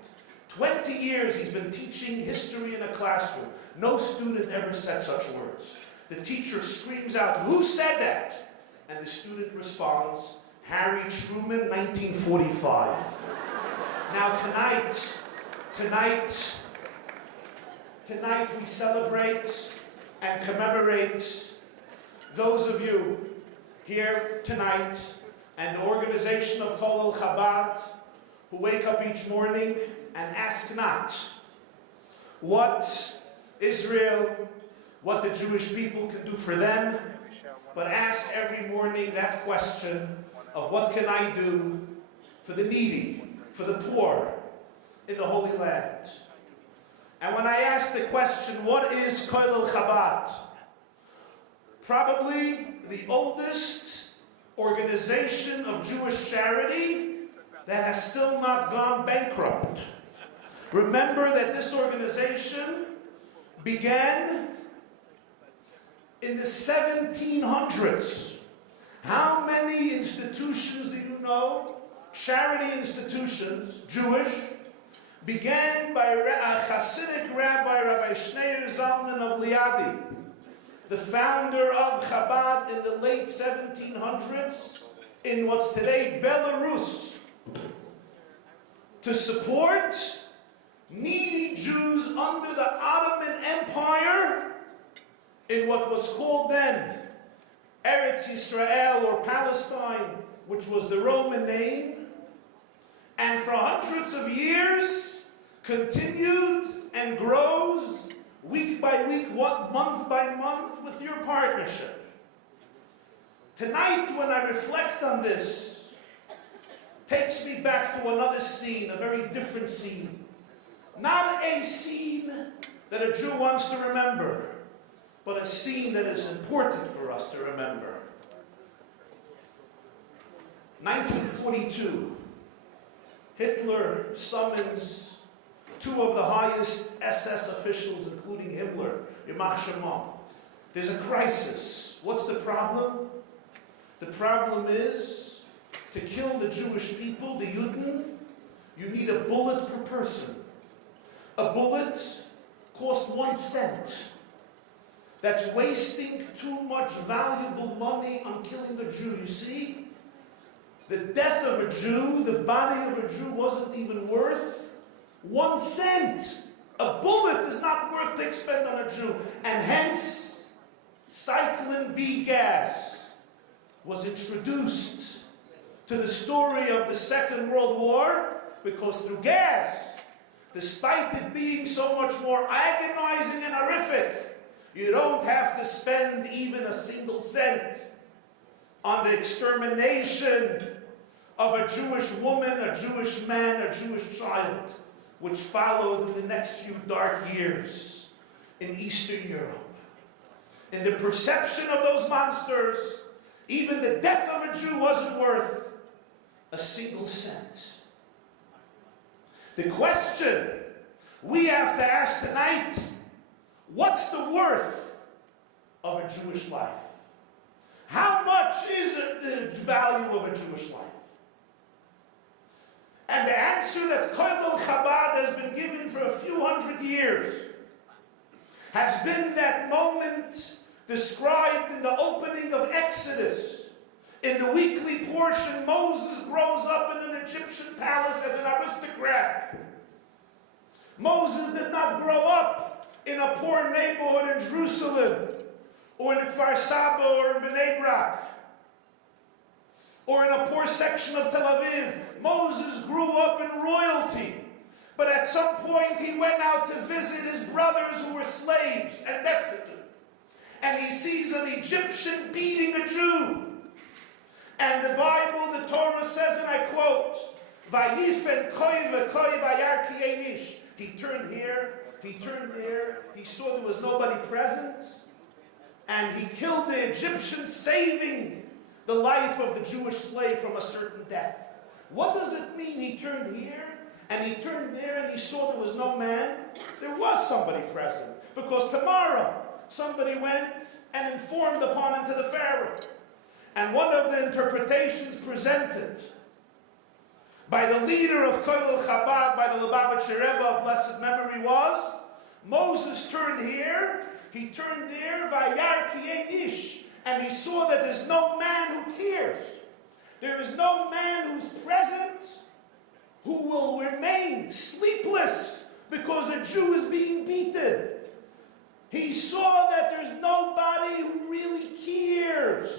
20 years he's been teaching history in a classroom. No student ever said such words. The teacher screams out, "Who said that?" And the student responds, "Harry Truman, 1945. Now tonight we celebrate and commemorate those of you here tonight and the organization of Colel Chabad who wake up each morning and ask not what Israel, what the Jewish people can do for them, but ask every morning that question of what can I do for the needy, for the poor in the Holy Land. And when I ask the question, what is Colel Chabad? Probably the oldest organization of Jewish charity that has still not gone bankrupt. Remember that this organization began in the 1700s. How many institutions do you know, charity institutions, Jewish, began by a Hasidic rabbi, Rabbi Schneur Zalman of Liadi, the founder of Chabad in the late 1700s in what's today Belarus, to support needy Jews under the Ottoman Empire in what was called then Eretz Yisrael or Palestine, which was the Roman name, and for hundreds of years continued and grows week by week, month by month, with your partnership. Tonight, when I reflect on this, takes me back to another scene, a very different scene. Not a scene that a Jew wants to remember, but a scene that is important for us to remember. 1942, Hitler summons two of the highest SS officials, including Himmler, Yamach Shema. There's a crisis. What's the problem? The problem is, to kill the Jewish people, the Yuden, you need a bullet per person. A bullet costs 1 cent. That's wasting too much valuable money on killing a Jew. You see, The death of a Jew, the body of a Jew wasn't even worth 1 cent. A bullet is not worth to expend on a Jew. And hence, cyclone B gas was introduced to the story of the Second World War, because through gas, despite it being so much more agonizing and horrific, you don't have to spend even a single cent on the extermination of a Jewish woman, a Jewish man, a Jewish child, which followed in the next few dark years in Eastern Europe. In the perception of those monsters, even the death of a Jew wasn't worth a single cent. The question we have to ask tonight, what's the worth of a Jewish life? How much is it the value of a Jewish life? And the answer that Colel Chabad has been given for a few hundred years has been that moment described in the opening of Exodus. In the weekly portion, Moses grows up in an Egyptian palace as an aristocrat. Moses did not grow up in a poor neighborhood in Jerusalem, or in Kfar Saba, or in Bnei Brak, or in a poor section of Tel Aviv. Moses grew up in royalty, but at some point he went out to visit his brothers who were slaves and destitute. And he sees an Egyptian beating a Jew. And the Bible, the Torah says, and I quote, "Vayifen koi v'koi vayar ki ein ish." He turned here, he turned there, he saw there was nobody present, and he killed the Egyptian, saving the life of the Jewish slave from a certain death. What does it mean he turned here, and he turned there, and he saw there was no man? There was somebody present, because tomorrow somebody went and informed upon him to the Pharaoh. And one of the interpretations presented by the leader of Colel Chabad, by the Lubavitcher Rebbe of blessed memory, was Moses turned here, he turned there, Vayar ki ein ish, and he saw that there's no man who cares. There is no man who's present who will remain sleepless because a Jew is being beaten. He saw that there's nobody who really cares.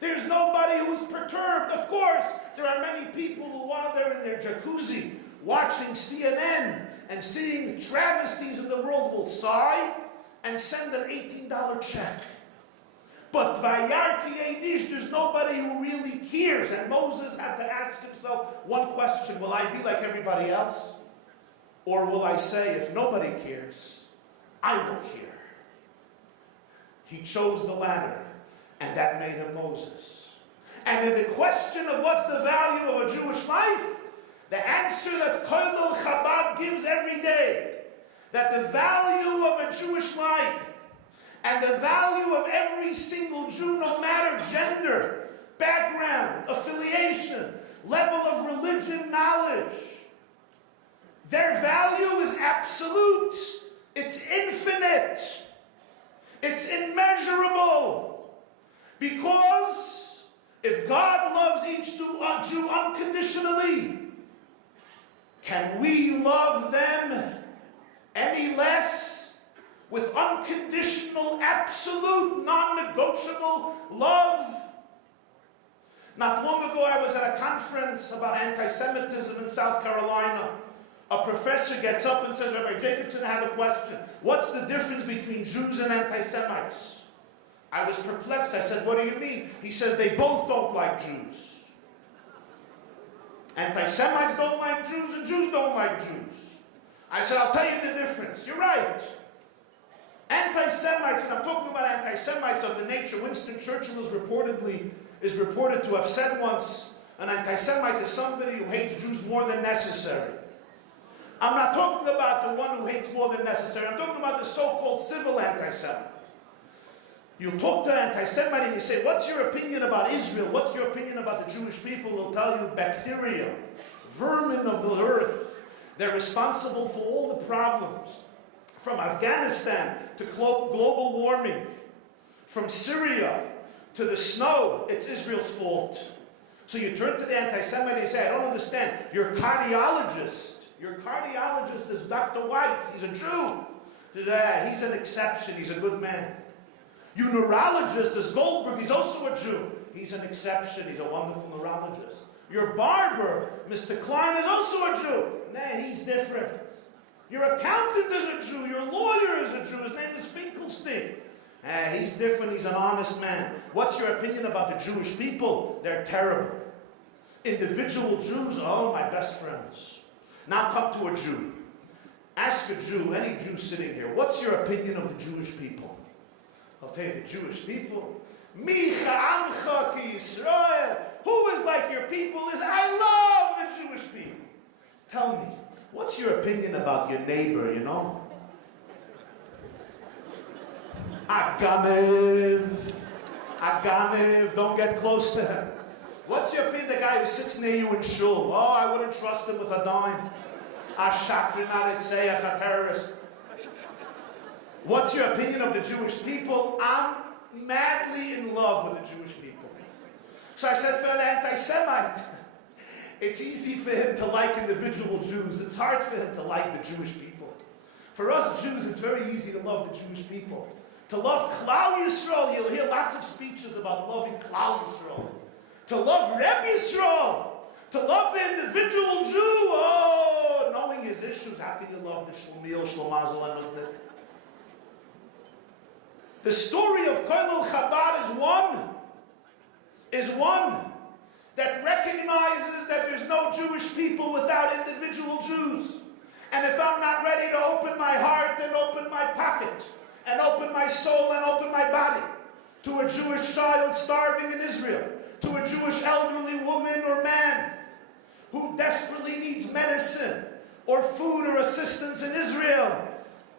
There's nobody who's perturbed. Of course, there are many people who, while they're in their jacuzzi watching CNN and seeing travesties in the world, will sigh and send an $18 check. But Vayar ki ein ish, there's nobody who really cares. And Moses had to ask himself one question: will I be like everybody else? Or will I say, if nobody cares, I will care? He chose the latter, and that made him Moses. And in the question of what's the value of a Jewish life, the answer that Colel Chabad gives every day, that the value of a Jewish life and the value of every single Jew, no matter gender, background, affiliation, level of religion, knowledge, their value is absolute. It's infinite. It's immeasurable. Because if God loves each Jew unconditionally, can we love them any less? With unconditional, absolute, non-negotiable love? Not long ago, I was at a conference about anti-Semitism in South Carolina. A professor gets up and says, "Rabbi Jacobson, I have a question. What's the difference between Jews and anti-Semites?" I was perplexed. I said, "What do you mean?" He says, "They both don't like Jews. Anti-Semites don't like Jews, and Jews don't like Jews." I said, "I'll tell you the difference. You're right. Anti-Semites," and I'm talking about anti-Semites of the nature Winston Churchill is reported to have said once, an anti-Semite is somebody who hates Jews more than necessary. I'm not talking about the one who hates more than necessary. I'm talking about the so-called civil anti-Semite. You talk to an anti-Semite and you say, "What's your opinion about Israel? What's your opinion about the Jewish people?" They'll tell you, bacteria, vermin of the earth. They're responsible for all the problems. From Afghanistan to global warming, from Syria to the snow, it's Israel's fault. So you turn to the anti-Semite and you say, I don't understand. Your cardiologist is Dr. Weiss. He's a Jew. He's an exception. He's a good man. Your neurologist is Goldberg. He's also a Jew. He's an exception. He's a wonderful neurologist. Your barber, Mr. Klein, is also a Jew. Nah, he's different. Your accountant is a Jew. Your lawyer is a Jew. His name is Finkelstein. He's different. He's an honest man. What's your opinion about the Jewish people? They're terrible. Individual Jews, oh, my best friends. Now come to a Jew. Ask a Jew, any Jew sitting here, what's your opinion of the Jewish people? I'll tell you, the Jewish people, Micha Amcha Ki Yisrael, who is like your people is, I love the Jewish people. Tell me, what's your opinion about your neighbor, you know? Aganev, don't get close to him. What's your opinion of the guy who sits near you in shul? Oh, I wouldn't trust him with a dime. A terrorist. What's your opinion of the Jewish people? I'm madly in love with the Jewish people. So I said, for an anti-Semite, it's easy for him to like individual Jews. It's hard for him to like the Jewish people. For us Jews, it's very easy to love the Jewish people. To love Klal Yisrael, you'll hear lots of speeches about loving Klal Yisrael. To love Reb Yisrael, to love the individual Jew, oh, knowing his issues, how can you love the Shlomil, Shlomazel, and Nudnik? The story of Colel Chabad is one that recognizes that there's no Jewish people without individual Jews. And if I'm not ready to open my heart and open my pocket, and open my soul and open my body to a Jewish child starving in Israel, to a Jewish elderly woman or man who desperately needs medicine or food or assistance in Israel,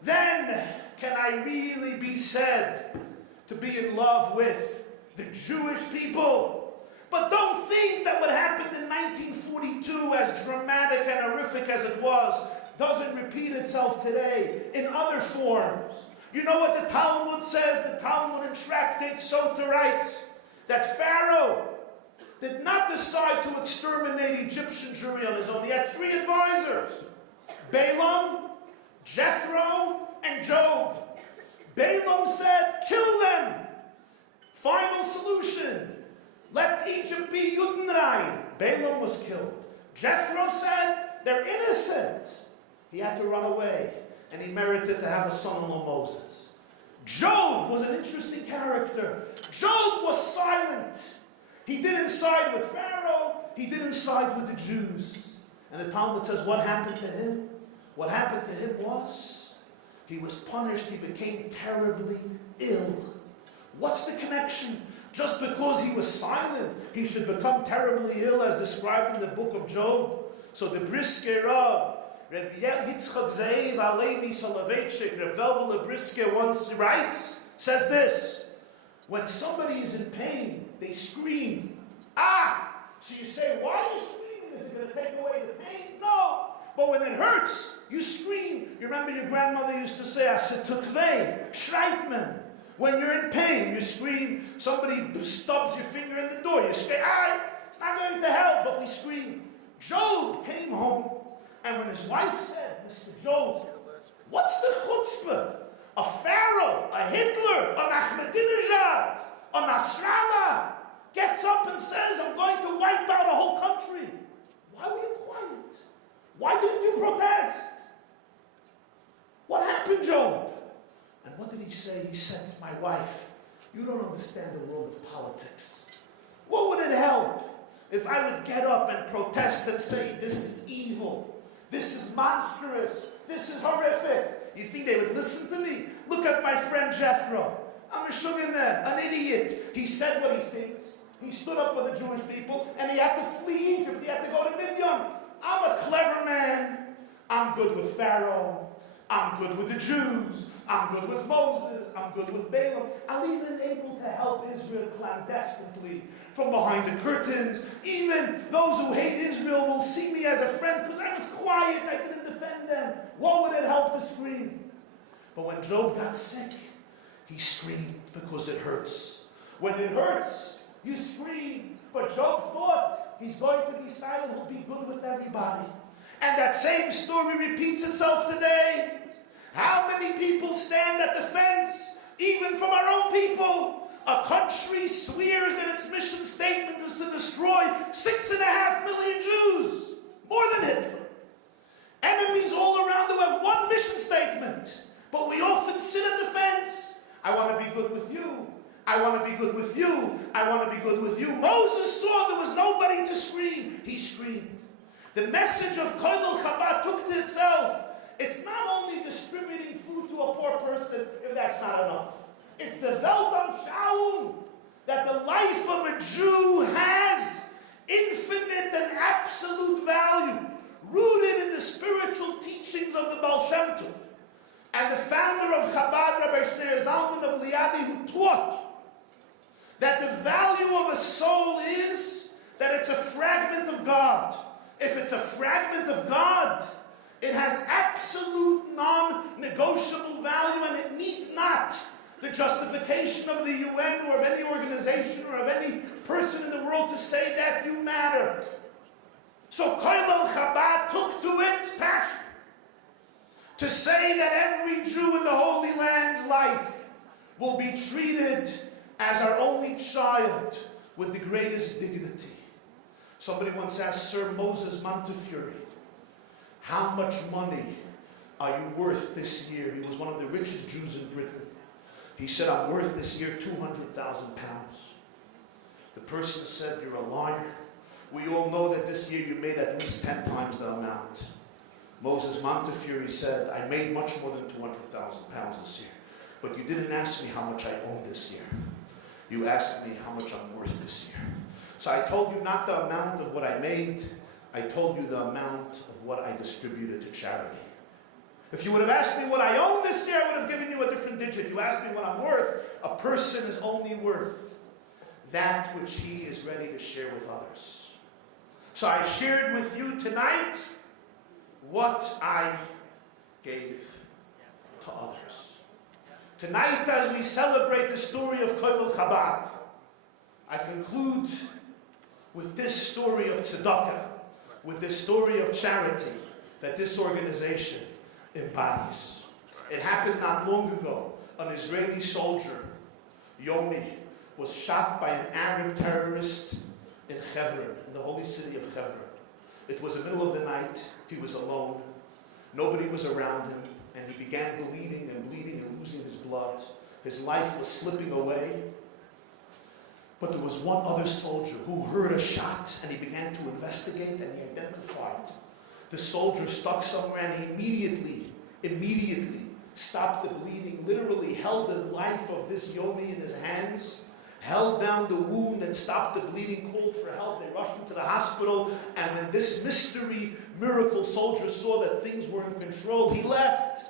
then can I really be said to be in love with the Jewish people? But don't think that what happened in 1942, as dramatic and horrific as it was, doesn't repeat itself today in other forms. You know what the Talmud says? The Talmud in Tractate Sota writes that Pharaoh did not decide to exterminate Egyptian Jewry on his own. He had 3 advisors: Balaam, Jethro, and Job. Balaam said, kill them. Final solution. Let Egypt be Yudenrein. Balaam was killed. Jethro said, they're innocent. He had to run away. And he merited to have a son-in-law, Moses. Job was an interesting character. Job was silent. He didn't side with Pharaoh. He didn't side with the Jews. And the Talmud says, what happened to him? What happened to him was, he was punished. He became terribly ill. What's the connection? Just because he was silent, he should become terribly ill, as described in the book of Job. So the Brisker of Rabbi Yitzchak Ze'ev Halevi Soloveitchik, Reb Velvel Brisker once writes, says this: when somebody is in pain, they scream. So you say, why are you screaming? Is it going to take away the pain? No. But when it hurts, you scream. You remember your grandmother used to say, Asitutvei, Schreitman. When you're in pain, you scream. Somebody stubs your finger in the door, you scream, it's not going to help, but we scream. Job came home. And when his wife said, Mr. Job, what's the chutzpah? A Pharaoh, a Hitler, an Ahmadinejad, a Nasrallah gets up and says, I'm going to wipe out a whole country. Why were you quiet? Why didn't you protest? What happened, Job? And what did he say? He said to my wife, you don't understand the world of politics. What would it help if I would get up and protest and say, this is evil? This is monstrous. This is horrific. You think they would listen to me? Look at my friend Jethro. I'm a sugarman, an idiot. He said what he thinks. He stood up for the Jewish people, and he had to flee Egypt. He had to go to Midian. I'm a clever man. I'm good with Pharaoh. I'm good with the Jews. I'm good with Moses. I'm good with Balaam. I'm even able to help Israel clandestinely from behind the curtains. Even those who hate Israel will see me as a friend because I was quiet. I didn't defend them. What would it help to scream? But when Job got sick, he screamed because it hurts. When it hurts, You scream, but Job thought he's going to be silent, he'll be good with everybody. And that same story repeats itself today. How many people stand at the fence, even from our own people? A country swears that its mission statement is to destroy 6.5 million Jews, more than Hitler. Enemies all around who have one mission statement, but we often sit at the fence. I want to be good with you. I want to be good with you. I want to be good with you. Moses saw there was nobody to scream. He screamed. The message of Colel Chabad took to itself. It's not only distributing food to a poor person if that's not enough. It's the Weltanschauung that the life of a Jew has infinite and absolute value, rooted in the spiritual teachings of the Baal Shem Tov. And the founder of Chabad, Rabbi Zalman of Liadi, who taught that the value of a soul is that it's a fragment of God. If it's a fragment of God, it has absolute non-negotiable value, and it needs not the justification of the UN or of any organization or of any person in the world to say that you matter. So Colel Chabad took to its passion to say that every Jew in the Holy Land's life will be treated as our only child with the greatest dignity. Somebody once asked Sir Moses Montefiore, how much money are you worth this year? He was one of the richest Jews in Britain. He said, I'm worth this year 200,000 pounds. The person said, you're a liar. We all know that this year you made at least 10 times the amount. Moses Montefiore said, I made much more than 200,000 pounds this year. But you didn't ask me how much I own this year. You asked me how much I'm worth this year. So I told you not the amount of what I made, I told you the amount of what I distributed to charity. If you would have asked me what I own this year, I would have given you a different digit. You asked me what I'm worth. A person is only worth that which he is ready to share with others. So I shared with you tonight what I gave to others. Tonight, as we celebrate the story of Colel Chabad, I conclude with this story of tzedakah, with this story of charity that this organization embodies. It happened not long ago. An Israeli soldier, Yoni, was shot by an Arab terrorist in Hebron, in the holy city of Hebron. It was the middle of the night. He was alone. Nobody was around him, and he began bleeding and losing his blood. His life was slipping away. But there was one other soldier who heard a shot, and he began to investigate, and he identified the soldier stuck somewhere, and he immediately stopped the bleeding, literally held the life of this Yoni in his hands, held down the wound and stopped the bleeding, called for help. They rushed him to the hospital, and when this mystery miracle soldier saw that things were in control, he left.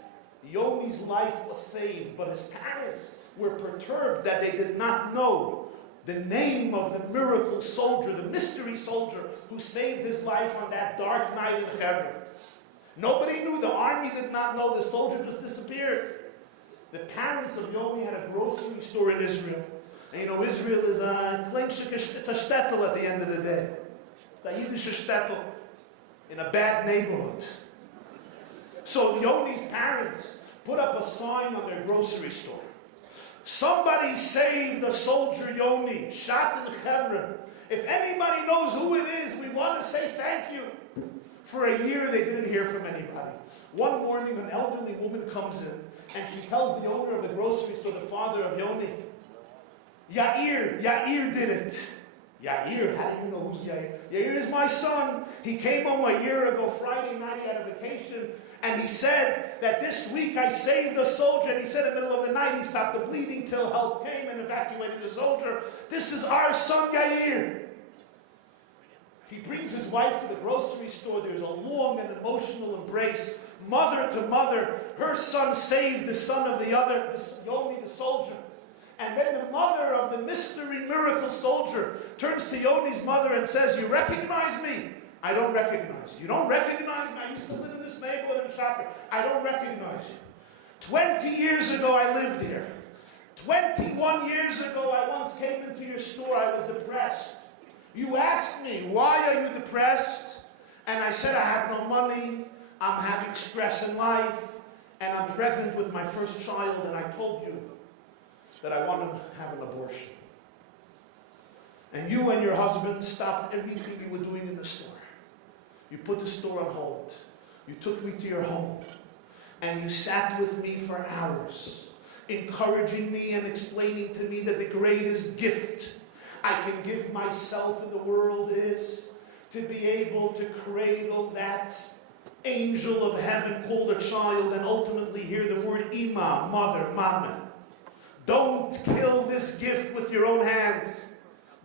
Yoni's life was saved, but his parents were perturbed that they did not know the name of the miracle soldier, the mystery soldier who saved his life on that dark night in Hebron. Nobody knew. The army did not know. The soldier just disappeared. The parents of Yoni had a grocery store in Israel. And you know, Israel is it's a shtetl at the end of the day. It's a Yiddish shtetl in a bad neighborhood. So Yoni's parents put up a sign on their grocery store. Somebody saved a soldier Yoni, shot in Hebron. If anybody knows who it is, we want to say thank you. For a year, they didn't hear from anybody. One morning, an elderly woman comes in, and she tells the owner of the grocery store, the father of Yoni, Yair did it. Yair, how do you know who's Yair? Yair is my son. He came home a year ago, Friday night, he had a vacation, and he said that this week I saved a soldier, and he said in the middle of the night he stopped the bleeding till help came and evacuated the soldier. This is our son Yair. He brings his wife to the grocery store. There's a long and emotional embrace, mother to mother. Her son saved the son of the other, Yoni the soldier. And then the mother of the mystery miracle soldier turns to Yoni's mother and says, you recognize me? I don't recognize you. You don't recognize me? I used to live in this neighborhood and shop. I don't recognize you. 20 years ago I lived here. 21 years ago, I once came into your store. I was depressed. You asked me, why are you depressed? And I said, I have no money. I'm having stress in life. And I'm pregnant with my first child. And I told you that I want to have an abortion. And you and your husband stopped everything you were doing in the store. You put the store on hold. You took me to your home. And you sat with me for hours, encouraging me and explaining to me that the greatest gift I can give myself in the world is to be able to cradle that angel of heaven called a child and ultimately hear the word Ima, mother, mama. Don't kill this gift with your own hands.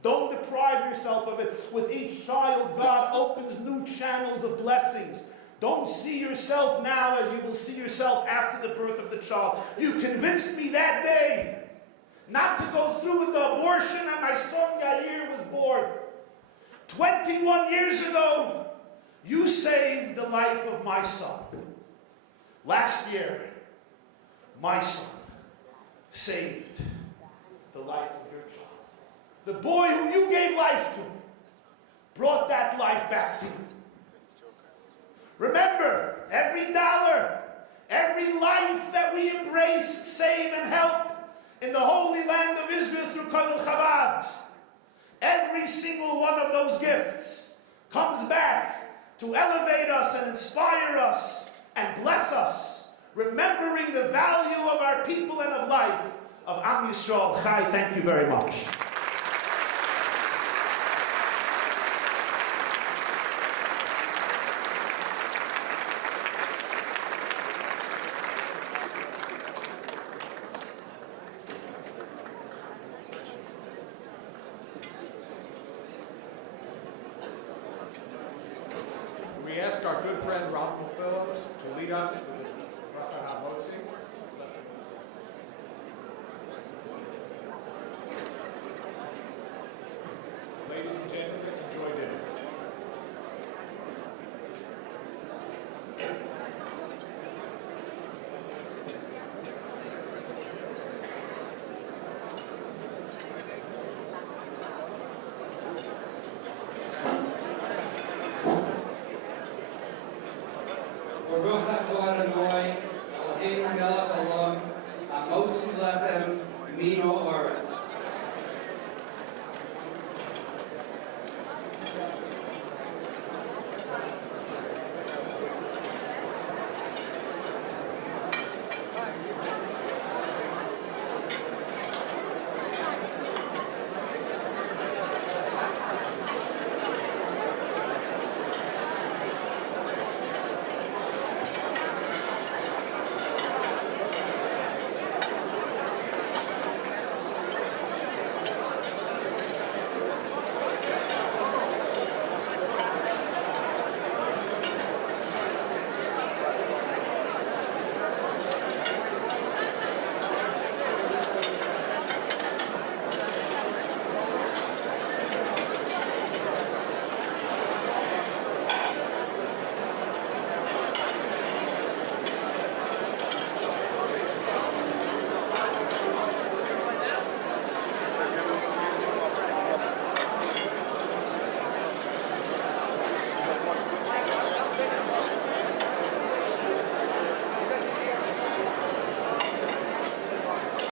Don't deprive yourself of it. With each child, God opens new channels of blessings. Don't see yourself now as you will see yourself after the birth of the child. You convinced me that day not to go through with the abortion, and my son Yair was born. 21 years ago, you saved the life of my son. Last year, my son saved the life of your child. The boy whom you gave life to brought that life back to you. Remember, every dollar, every life that we embrace, save, and help in the holy land of Israel through Colel Chabad, every single one of those gifts comes back to elevate us and inspire us and bless us, remembering the value of our people and of life, of Am Yisrael Chai. Thank you very much. We ask our good friend Rabbi to lead us with